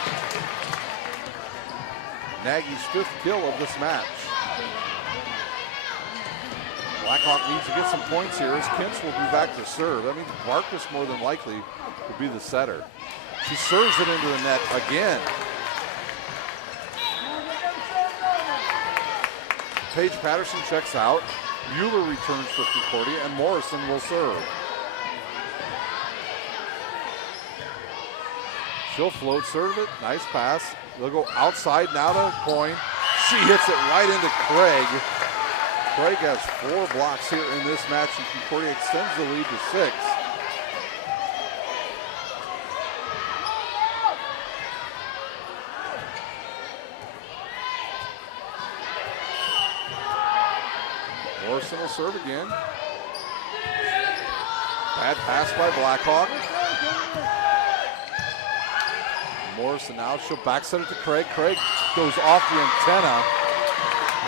Nagy's 5th kill of this match. Blackhawk needs to get some points here as Kentz will be back to serve. That means Barkus more than likely will be the setter. She serves it into the net again. Paige Patterson checks out. Mueller returns for Concordia, and Morrison will serve. She'll float serve it. Nice pass. They'll go outside now to Coyne. She hits it right into Craig. Craig has 4 blocks here in this match, and Concordia extends the lead to 6. Morrison will serve again. Bad pass by Blackhawk. Morrison now, she'll back set it to Craig. Craig goes off the antenna,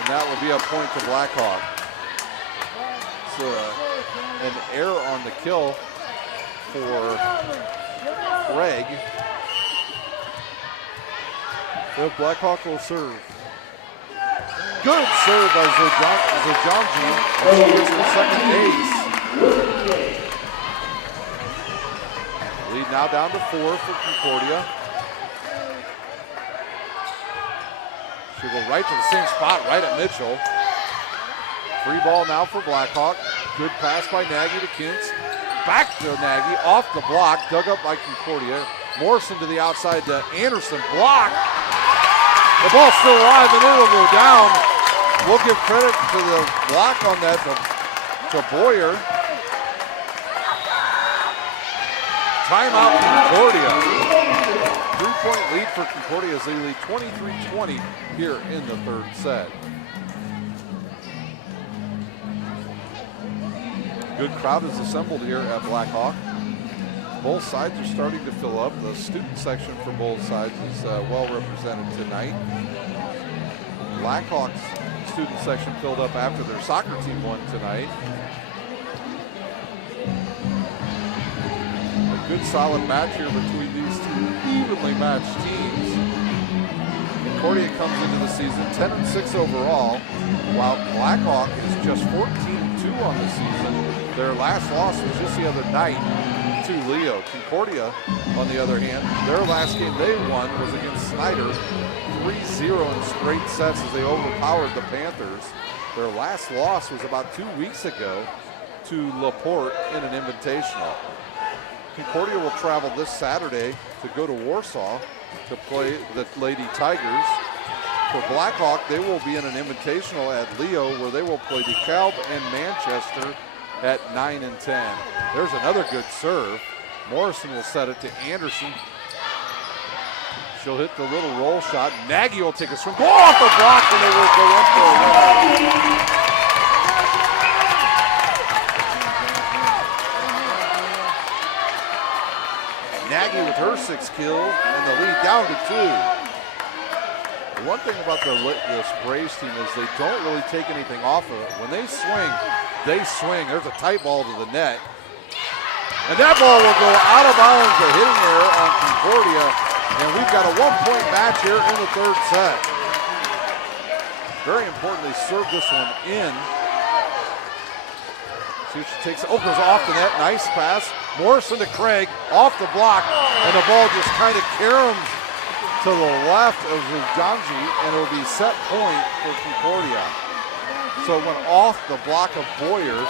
and that will be a point to Blackhawk. So an error on the kill for Craig. So Blackhawk will serve. Good serve by Zajanji. She is her second ace. Lead now down to 4 for Concordia. She'll go right to the same spot, right at Mitchell. Free ball now for Blackhawk. Good pass by Nagy to Kentz. Back to Nagy, off the block, dug up by Concordia. Morrison to the outside to Anderson, block. The ball's still alive and it'll go down. We'll give credit to the block on that to Boyer. Timeout, Concordia. 3-point lead for Concordia as they lead 23-20 here in the third set. Good crowd is assembled here at Blackhawk. Both sides are starting to fill up. The student section for both sides is well represented tonight. Blackhawks student section filled up after their soccer team won tonight. A good solid match here between these two evenly matched teams. Concordia comes into the season 10-6 overall, while Blackhawk is just 14-2 on the season. Their last loss was just the other night to Leo. Concordia, on the other hand, their last game they won was against Snyder, 3-0 in straight sets as they overpowered the Panthers. Their last loss was about 2 weeks ago to LaPorte in an invitational. Concordia will travel this Saturday to go to Warsaw to play the Lady Tigers. For Blackhawk, they will be in an invitational at Leo where they will play DeKalb and Manchester at 9 and 10. There's another good serve. Morrison will set it to Anderson. She'll hit the little roll shot. Nagy will take a swing. Go off the block and they will go in for a win. Nagy with her 6 kills and the lead down to 2. One thing about this Braves team is they don't really take anything off of it. When they swing, they swing. There's a tight ball to the net. And that ball will go out of bounds, a hitting error on Concordia. And we've got a 1-point match here in the third set. Very important they serve this one in. See what she takes. Oh, goes off the net. Nice pass. Morrison to Craig. Off the block. And the ball just kind of caroms to the left of Zujanji. And it will be set point for Concordia. So it went off the block of Boyer.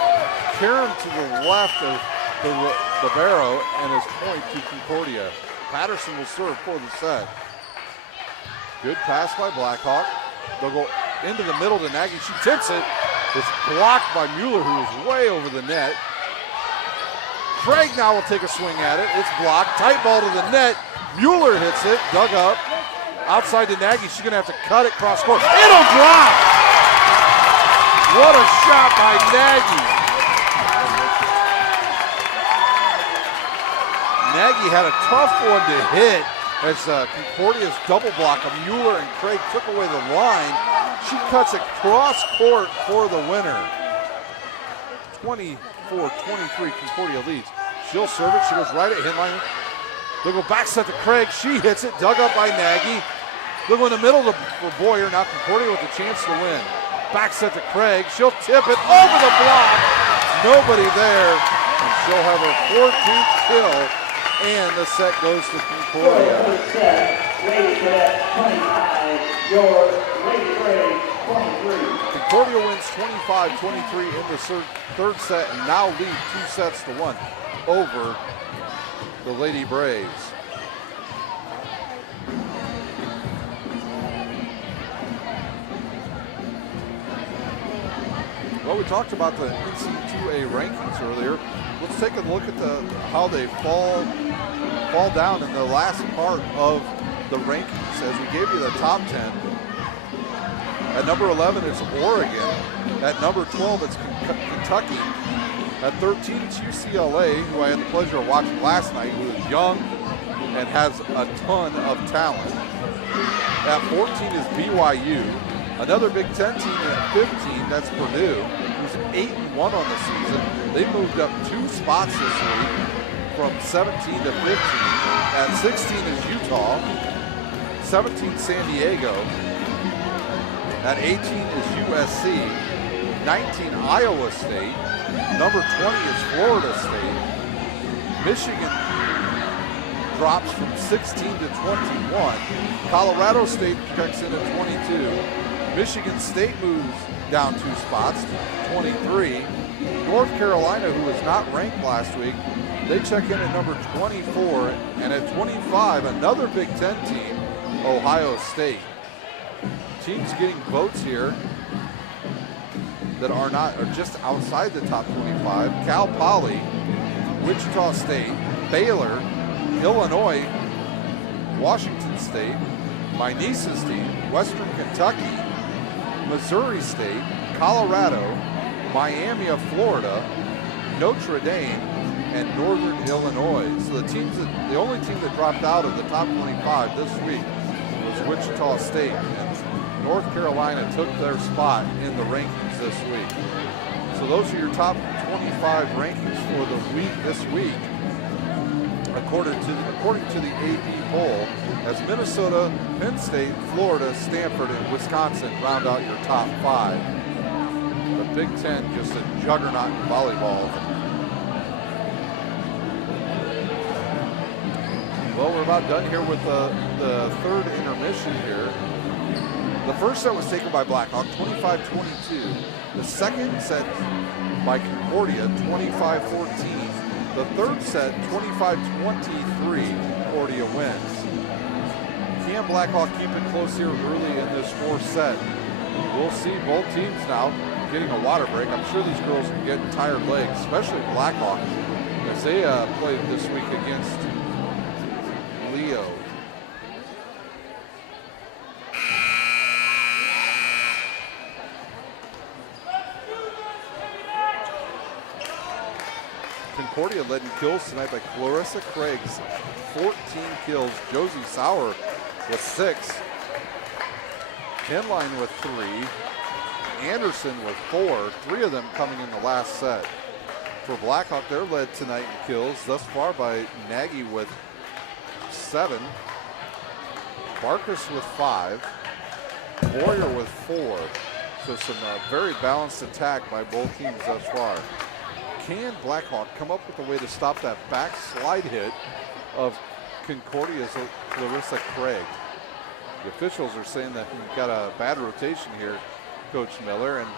Caromed to the left of the Barrow. And is point to Concordia. Patterson will serve for the set. Good pass by Blackhawk. They'll go into the middle to Nagy. She tips it. It's blocked by Mueller, who is way over the net. Craig now will take a swing at it. It's blocked. Tight ball to the net. Mueller hits it. Dug up. Outside to Nagy. She's going to have to cut it cross court. It'll drop. What a shot by Nagy. Nagy had a tough one to hit as Concordia's double block of Mueller and Craig took away the line. She cuts it cross court for the winner. 24-23, Concordia leads. She'll serve it. She goes right at Hinline. They'll go back set to Craig. She hits it. Dug up by Nagy. They'll go in the middle for Boyer. Now Concordia with a chance to win. Back set to Craig. She'll tip it over the block. Nobody there. And she'll have her 14th kill. And the set goes to Concordia. Concordia wins 25-23 in the third set and now lead 2-1 over the Lady Braves. Well, we talked about the NC2A rankings earlier. Let's take a look at how they fall down in the last part of the rankings as we gave you the top 10. At number 11, it's Oregon. At number 12, it's Kentucky. At 13, it's UCLA, who I had the pleasure of watching last night, who is young and has a ton of talent. At 14 is BYU. Another Big Ten team at 15, that's Purdue, who's 8-1 on the season. They moved up 2 spots this week from 17 to 15. At 16 is Utah. 17 San Diego. At 18 is USC. 19 Iowa State. Number 20 is Florida State. Michigan drops from 16 to 21. Colorado State checks in at 22. Michigan State moves down 2 spots, 23. North Carolina, who was not ranked last week, they check in at number 24. And at 25, another Big Ten team, Ohio State. Teams getting votes here that are just outside the top 25. Cal Poly, Wichita State, Baylor, Illinois, Washington State, my niece's team, Western Kentucky, Missouri State, Colorado, Miami of Florida, Notre Dame, and Northern Illinois. So the only team that dropped out of the top 25 this week was Wichita State, and North Carolina took their spot in the rankings this week. So those are your top 25 rankings for the week this week, according to the AP poll, as Minnesota, Penn State, Florida, Stanford, and Wisconsin round out your top 5. The Big Ten just a juggernaut in volleyball. Well, we're about done here with the third intermission here. The first set was taken by Blackhawk, 25-22. The second set by Concordia, 25-14. The third set, 25-23, Concordia wins. Can Blackhawk keep it close here early in this fourth set? We'll see both teams now getting a water break. I'm sure these girls are getting tired legs, especially Blackhawk, as they played this week against Leo. Concordia led in kills tonight by Clarissa Craig's 14 kills. Josie Sauer with 6. Kenline with 3. Anderson with 4. 3 of them coming in the last set. For Blackhawk, they're led tonight in kills thus far by Nagy with 7. Barkus with 5. Boyer with 4. So some very balanced attack by both teams thus far. Can Blackhawk come up with a way to stop that backslide hit of Concordia's Clarissa Craig? The officials are saying that we've got a bad rotation here, Coach Miller, and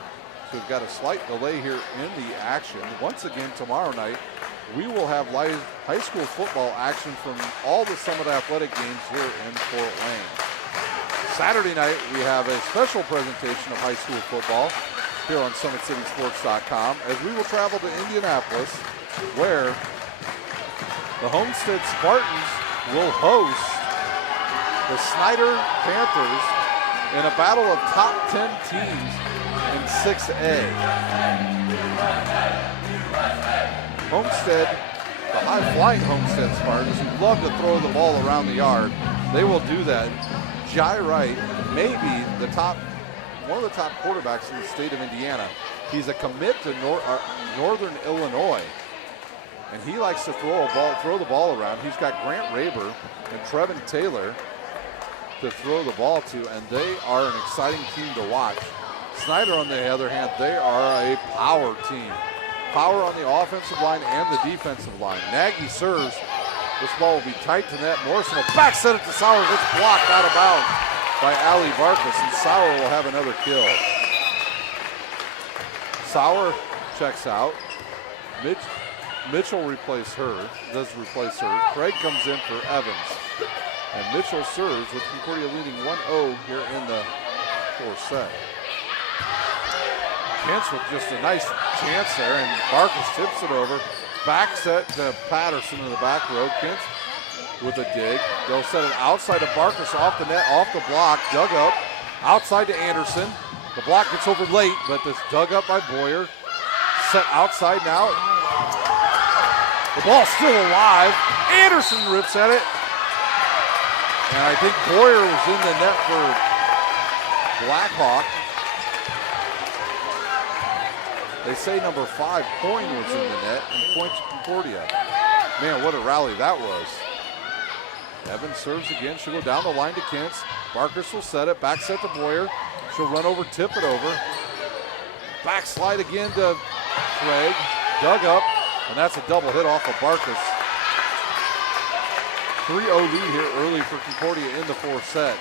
so we've got a slight delay here in the action. Once again, tomorrow night, we will have live high school football action from all the Summit Athletic games here in Fort Wayne. Saturday night, we have a special presentation of high school football here on SummitCitySports.com, as we will travel to Indianapolis, where the Homestead Spartans will host the Snyder Panthers in a battle of top 10 teams in 6A. Homestead, the high-flying Homestead Spartans, who love to throw the ball around the yard, they will do that. Jai Wright, maybe one of the top quarterbacks in the state of Indiana. He's a commit to Northern Illinois, and he likes to throw the ball around. He's got Grant Raber and Trevin Taylor to throw the ball to, and they are an exciting team to watch. Snyder, on the other hand, they are a power team. Power on the offensive line and the defensive line. Nagy serves. This ball will be tight to net. Morrison will back set it to Sauer. It's blocked out of bounds by Ali Barkus, and Sauer will have another kill. Sauer checks out. Mitchell does replace her. Craig comes in for Evans. And Mitchell serves with Concordia leading 1-0 here in the fourth set. Kent's with just a nice chance there, and Barkus tips it over. Back set to Patterson in the back row. Kent with a dig. They'll set it outside to Barkus, off the net, off the block, dug up. Outside to Anderson. The block gets over late, but it's dug up by Boyer. Set outside now. The ball's still alive. Anderson rips at it. And I think Boyer was in the net for Blackhawk. They say number 5, Coyne, was in the net, and points to Concordia. Man, what a rally that was. Evans serves again. She'll go down the line to Kentz. Barkus will set it. Back set to Boyer. She'll run over, tip it over. Backslide again to Craig. Dug up, and that's a double hit off of Barkus. 3-0 lead here early for Concordia in the fourth set.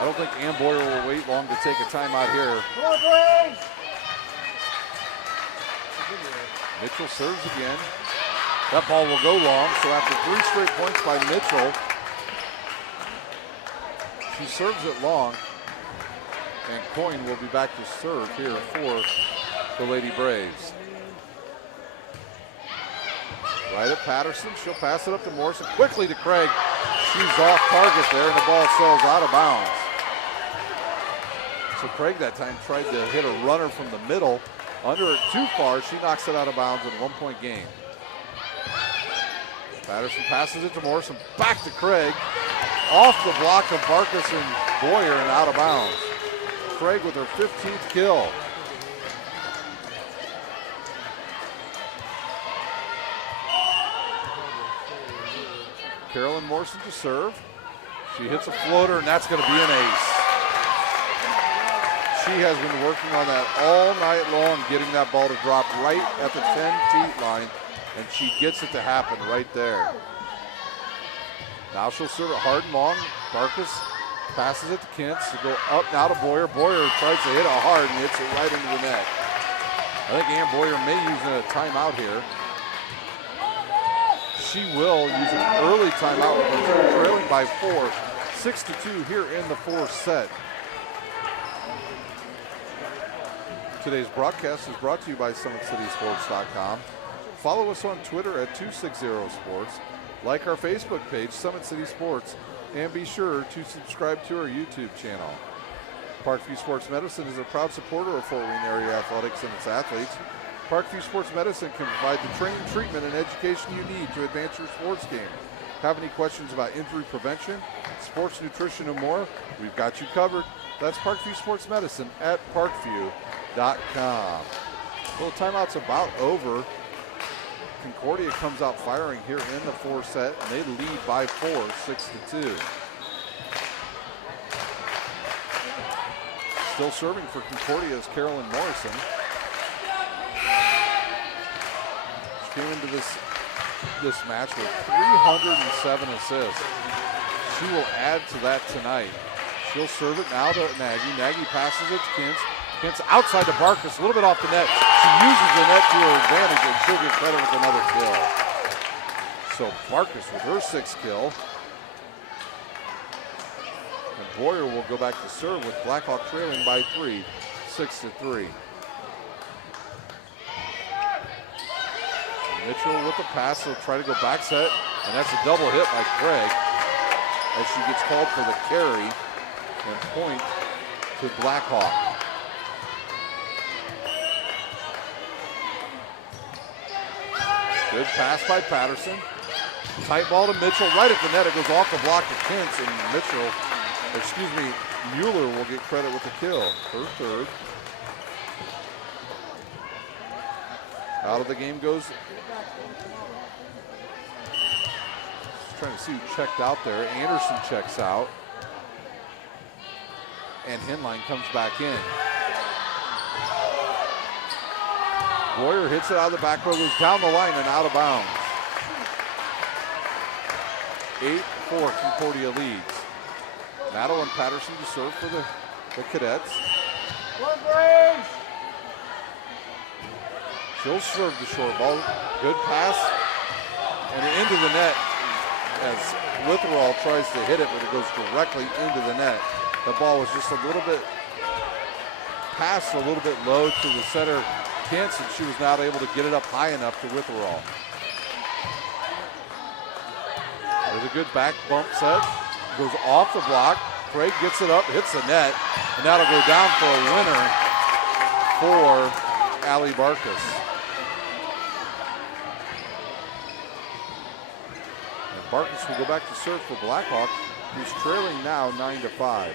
I don't think Ann Boyer will wait long to take a timeout here. Mitchell serves again. That ball will go long, so after 3 straight points by Mitchell, she serves it long, and Coyne will be back to serve here for the Lady Braves. Right at Patterson. She'll pass it up to Morrison. Quickly to Craig. She's off target there, and the ball sails out of bounds. So Craig that time tried to hit a runner from the middle. Under it too far. She knocks it out of bounds in a 1-point game. Patterson passes it to Morrison. Back to Craig. Off the block of Barkus and Boyer and out of bounds. Craig with her 15th kill. Carolyn Morrison to serve. She hits a floater, and that's going to be an ace. She has been working on that all night long, getting that ball to drop right at the 10-feet line, and she gets it to happen right there. Now she'll serve it hard and long. Barkus passes it to Kintz to go up now to Boyer. Boyer tries to hit it hard and hits it right into the net. I think Ann Boyer may use a timeout here. She will use an early timeout. We're trailing by 4, 6-2 here in the fourth set. Today's broadcast is brought to you by SummitCitySports.com. Follow us on Twitter at 260sports. Like our Facebook page, Summit City Sports, and be sure to subscribe to our YouTube channel. Parkview Sports Medicine is a proud supporter of Fort Wayne area athletics and its athletes. Parkview Sports Medicine can provide the training, treatment, and education you need to advance your sports game. Have any questions about injury prevention, sports nutrition, and more? We've got you covered. That's Parkview Sports Medicine at parkview.com. Well, timeout's about over. Concordia comes out firing here in the fourth set, and they lead by 4, 6-2. Still serving for Concordia is Carolyn Morrison. She came into this match with 307 assists. She will add to that tonight. She'll serve it now to Nagy. Nagy passes it to Kintz. Kintz outside to Barkus, a little bit off the net. She uses the net to her advantage, and she'll get credit with another kill. So Barkus with her 6th kill. And Boyer will go back to serve with Blackhawk trailing by 3, 6-3. Mitchell with the pass, will try to go back set, and that's a double hit by Craig as she gets called for the carry and point to Blackhawk. Good pass by Patterson. Tight ball to Mitchell, right at the net. It goes off the block to Kintz, and Mueller will get credit with the kill. Her 3rd. Out of the game goes. Just trying to see who checked out there. Anderson checks out. And Henline comes back in. Boyer hits it out of the back row, goes down the line and out of bounds. 8-4, Concordia leads. Madeline Patterson to serve for the Cadets. She'll serve the short ball. Good pass. And into the net as Litherall tries to hit it, but it goes directly into the net. The ball was just a little bit passed a little bit low to the center Kintz, and she was not able to get it up high enough to Witherall. There's a good back bump set. Goes off the block. Craig gets it up, hits the net, and that'll go down for a winner for Allie Barkus. And Barkus will go back to serve for Blackhawk, who's trailing now 9-5.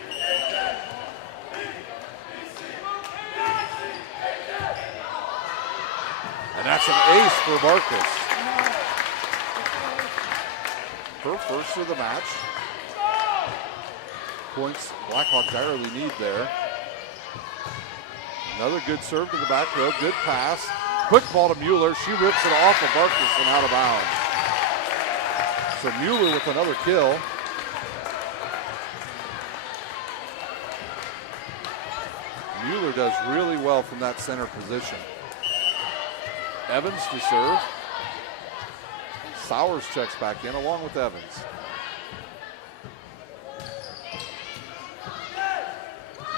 And that's an ace for Barkus. Her first of the match. Points Blackhawk direly need there. Another good serve to the back row. Good pass. Quick ball to Mueller. She rips it off of Barkus and out of bounds. So Mueller with another kill. Mueller does really well from that center position. Evans to serve. Sowers checks back in along with Evans.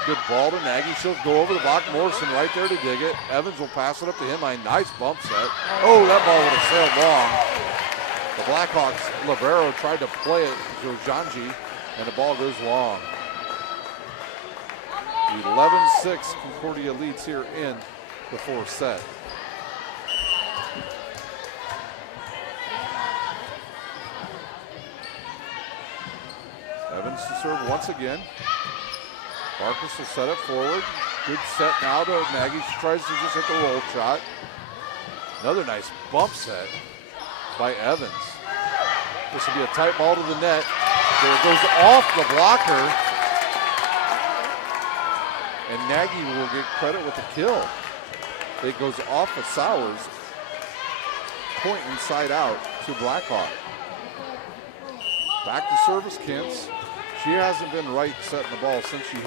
Good ball to Nagy. She'll go over the block. Morrison right there to dig it. Evans will pass it up to him. A nice bump set. Oh, that ball would have sailed long. The Blackhawks, Libero tried to play it to Janji, and the ball goes long. 11-6, Concordia leads here in the fourth set. Evans to serve once again. Marcus will set it forward. Good set now to Nagy. She tries to just hit the roll shot. Another nice bump set by Evans. This will be a tight ball to the net. There it goes off the blocker. And Nagy will get credit with the kill. It goes off of Sowers. Point inside out to Blackhawk. Back to service, Kintz. She hasn't been right setting the ball since she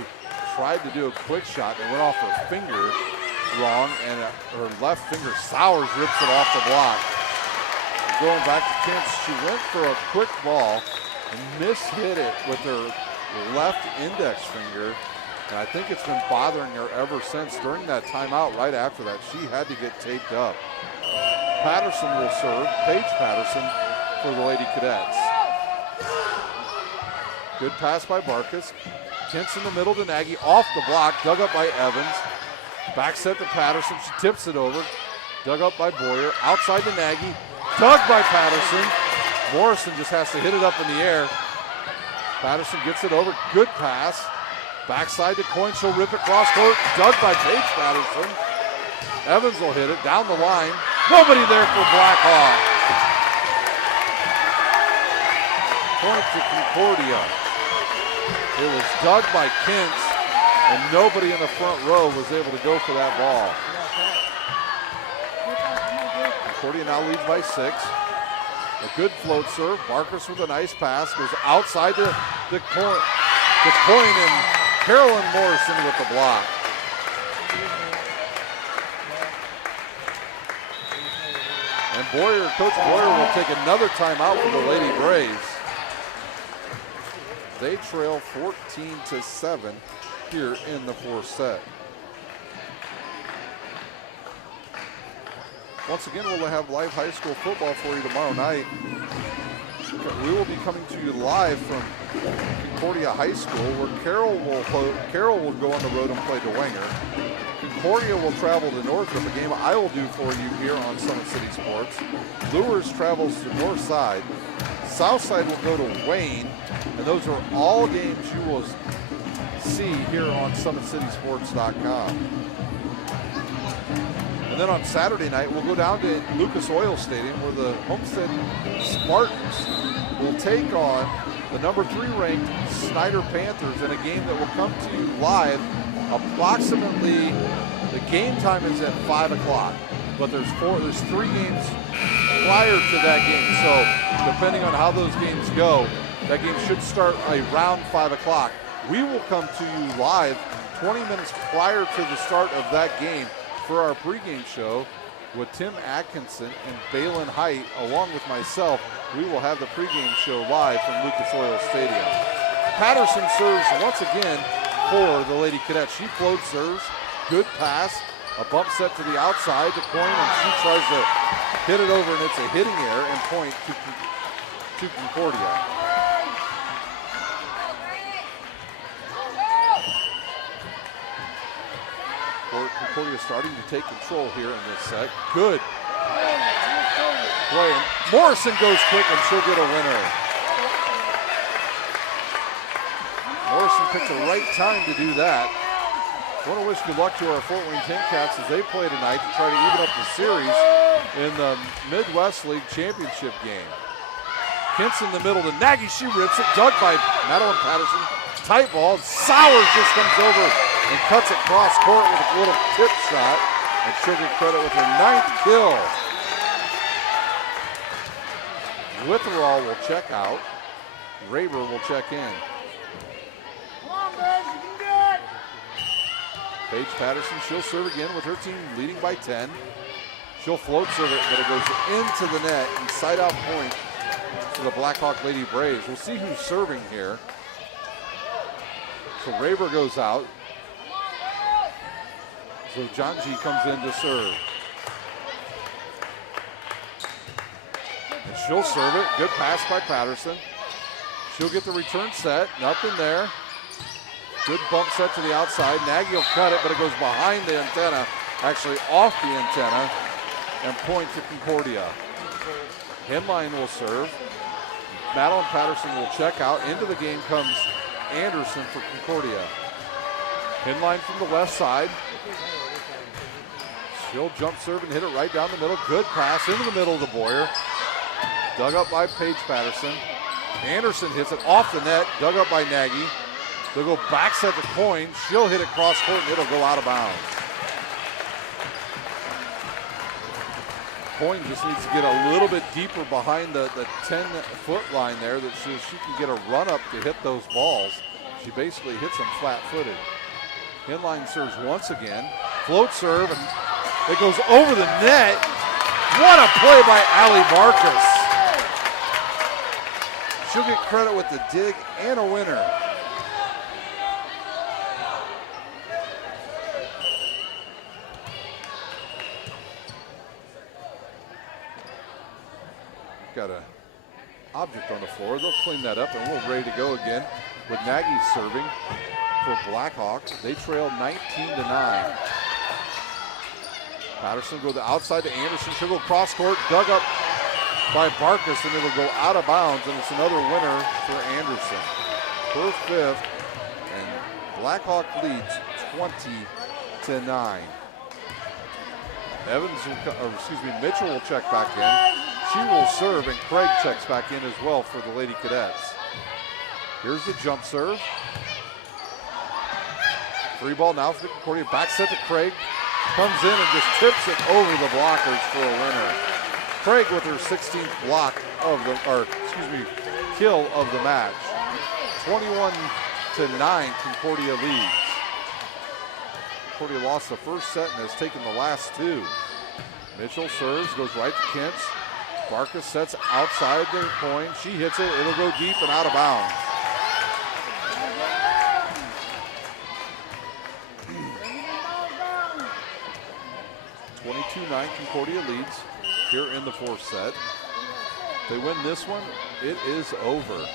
tried to do a quick shot and went off her finger wrong, and her left finger, Sowers, rips it off the block. And going back to Kintz, she went for a quick ball and mishit it with her left index finger. And I think it's been bothering her ever since. During that timeout, right after that, she had to get taped up. Patterson will serve, Paige Patterson, for the Lady Cadets. Good pass by Barkas. Kintz in the middle to Nagy, off the block, dug up by Evans. Back set to Patterson, she tips it over. Dug up by Boyer, outside to Nagy, dug by Patterson. Morrison just has to hit it up in the air. Patterson gets it over, good pass. Backside to Coyne, she'll rip it cross court, dug by Paige Patterson. Evans will hit it down the line. Nobody there for Blackhawk. Point to Concordia. It was dug by Kintz, and nobody in the front row was able to go for that ball. Concordia now leads by 6. A good float serve. Marcus with a nice pass. Goes outside to Coyne, and Carolyn Morrison with the block. And Boyer, Coach Boyer will take another timeout for the Lady Braves. They trail 14-7 here in the fourth set. Once again, we'll have live high school football for you tomorrow night. We will be coming to you live from Concordia High School, where Carroll will go on the road and play Dwenger. Concordia will travel to Northrop, a game I will do for you here on Summit City Sports. Lures travels to Northside. Southside will go to Wayne, and those are all games you will see here on SummitCitySports.com. And then on Saturday night, we'll go down to Lucas Oil Stadium, where the Homestead Spartans will take on the number 3 ranked Snyder Panthers in a game that will come to you live approximately. The game time is at 5 o'clock, but there's 3 games prior to that game. So depending on how those games go, that game should start around 5 o'clock. We will come to you live 20 minutes prior to the start of that game for our pregame show with Tim Atkinson and Balin Height. Along with myself, we will have the pregame show live from Lucas Oil Stadium. Patterson serves once again for the Lady Cadets. She floats serves, good pass, a bump set to the outside to Coyne, and she tries to hit it over, and it's a hitting error and point to Concordia. Concordia starting to take control here in this set. Good play. Morrison goes quick, and she'll get a winner. Morrison picked the right time to do that. I want to wish good luck to our Fort Wayne Tin Cats as they play tonight to try to even up the series in the Midwest League Championship game. Kintz in the middle to Nagy. She rips it. Dug by Madeline Patterson. Tight ball. Sowers just comes over and cuts it cross court with a little tip shot. And she'll get credit with her 9th kill. Witherall will check out. Raber will check in. Paige Patterson, she'll serve again with her team leading by 10. She'll float serve it, but it goes into the net and side out point to the Blackhawk Lady Braves. We'll see who's serving here. So Raber goes out. So Janji comes in to serve. And she'll serve it. Good pass by Patterson. She'll get the return set. Nothing there. Good bump set to the outside. Nagy will cut it, but it goes behind the antenna. Actually off the antenna. And point to Concordia. Henline will serve. Madeline Patterson will check out. Into the game comes Anderson for Concordia. Henline from the left side. She'll jump serve and hit it right down the middle. Good pass into the middle of the Boyer. Dug up by Paige Patterson. Anderson hits it off the net. Dug up by Nagy. They'll go back set to Coyne. She'll hit it cross court and it'll go out of bounds. Coyne just needs to get a little bit deeper behind the 10-foot line there that she can get a run up to hit those balls. She basically hits them flat-footed. Inline serves once again. Float serve, and it goes over the net. What a play by Allie Marcus. She'll get credit with the dig and a winner. Got an object on the floor. They'll clean that up, and we're ready to go again with Nagy serving for Blackhawk. They trail 19-9. Patterson go the outside to Anderson. She'll go cross court, dug up by Barkus, and it'll go out of bounds, and it's another winner for Anderson. Her fifth, and Blackhawk leads 20-9. Mitchell will check back in. She will serve, and Craig checks back in as well for the Lady Cadets. Here's the jump serve. Free ball now for Concordia. Back set to Craig. Comes in and just tips it over the blockers for a winner. Craig with her 16th block of kill of the match. 21-9, Concordia leads. Concordia lost the first set and has taken the last two. Mitchell serves, goes right to Kentz. Barkus sets outside the Coyne. She hits it. It'll go deep and out of bounds. Concordia leads here in the fourth set. If they win this one, it is over.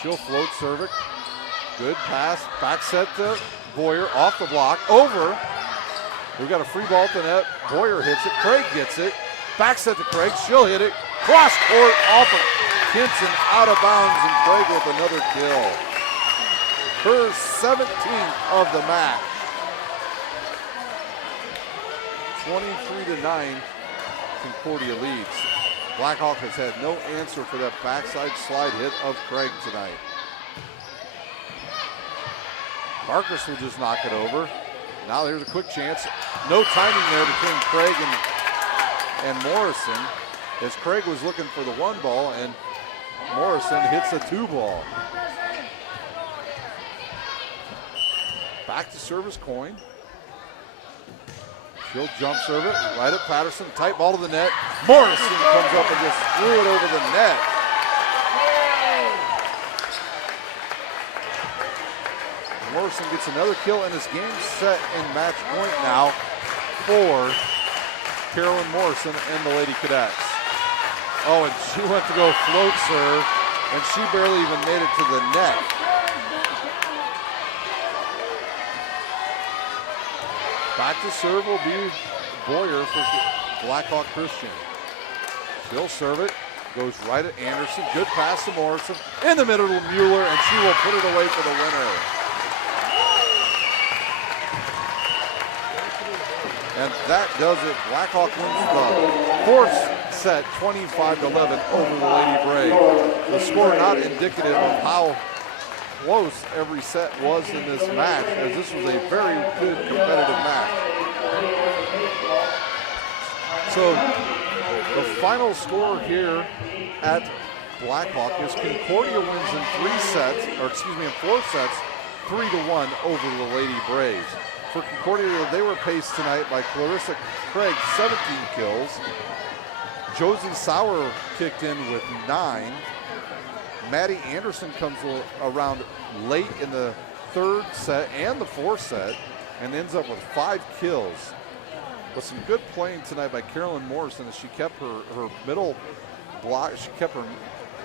She'll float serve it. Good pass. Back set to Boyer off the block. Over. We've got a free ball at the net. Boyer hits it. Craig gets it. Back set to Craig. She'll hit it. Cross court off of Kinson, out of bounds, and Craig with another kill. Her 17th of the match. 23-9, Concordia leads. Blackhawk has had no answer for that backside slide hit of Craig tonight. Marcus will just knock it over. Now there's a quick chance. No timing there between Craig and Morrison, as Craig was looking for the one ball and Morrison hits a two ball. Back to service Coyne. She'll jump serve it right at Patterson. Tight ball to the net. Morrison comes up and just threw it over the net. Morrison gets another kill, and his game set in match point now for Carolyn Morrison and the Lady Cadets. Oh, and she went to go float serve, and she barely even made it to the net. Back to serve will be Boyer for Blackhawk Christian. She'll serve it, goes right at Anderson. Good pass to Morrison. In the middle to Mueller, and she will put it away for the winner. And that does it. Blackhawk wins the fourth set, 25-11 over the Lady Brave. The score not indicative of how close every set was in this match, as this was a very good competitive match. So the final score here at Blackhawk is Concordia wins in in 4 sets, 3-1 over the Lady Braves. For Concordia, they were paced tonight by Clarissa Craig, 17 kills. Josie Sauer kicked in with 9. Maddie Anderson comes around late in the third set and the fourth set and ends up with 5 kills. But some good playing tonight by Carolyn Morrison as she kept her middle block. She kept her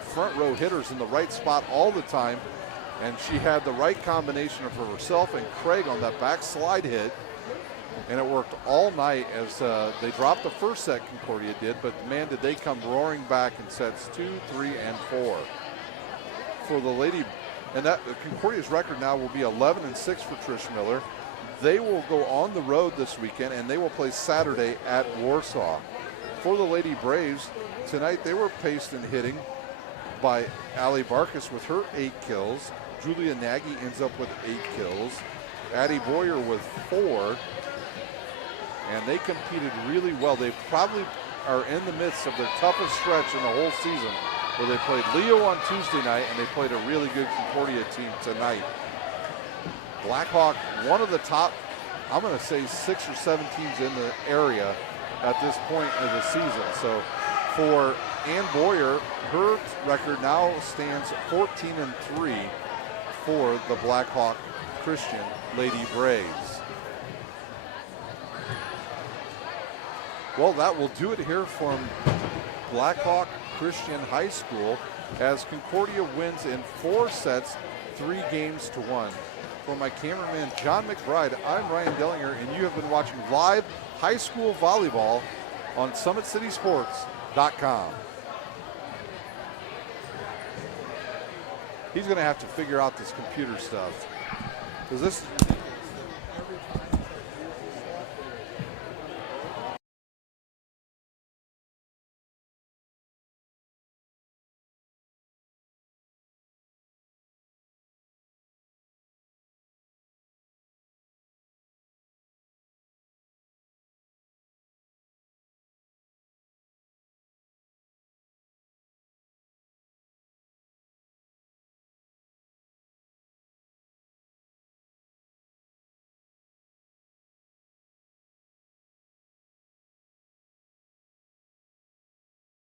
front row hitters in the right spot all the time, and she had the right combination of herself and Craig on that back slide hit, and it worked all night as they dropped the first set, Concordia did, but man, did they come roaring back in sets 2, 3, and 4. For the lady, and that Concordia's record now will be 11-6 for Trish Miller. They will go on the road this weekend, and they will play Saturday at Warsaw. For the Lady Braves, tonight they were paced in hitting by Allie Barkas with her 8 kills. Julia Nagy ends up with 8 kills. Addie Boyer with 4. And they competed really well. They probably are in the midst of their toughest stretch in the whole season, where they played Leo on Tuesday night and they played a really good Concordia team tonight. Blackhawk, one of the top, I'm going to say 6 or 7 teams in the area at this point of the season. So for Ann Boyer, her record now stands 14-3 for the Blackhawk Christian Lady Braves. Well, that will do it here from Blackhawk Christian High School as Concordia wins in 4 sets, 3 games to 1. For my cameraman, John McBride, I'm Ryan Dellinger, and you have been watching live high school volleyball on SummitCitySports.com. He's going to have to figure out this computer stuff, because this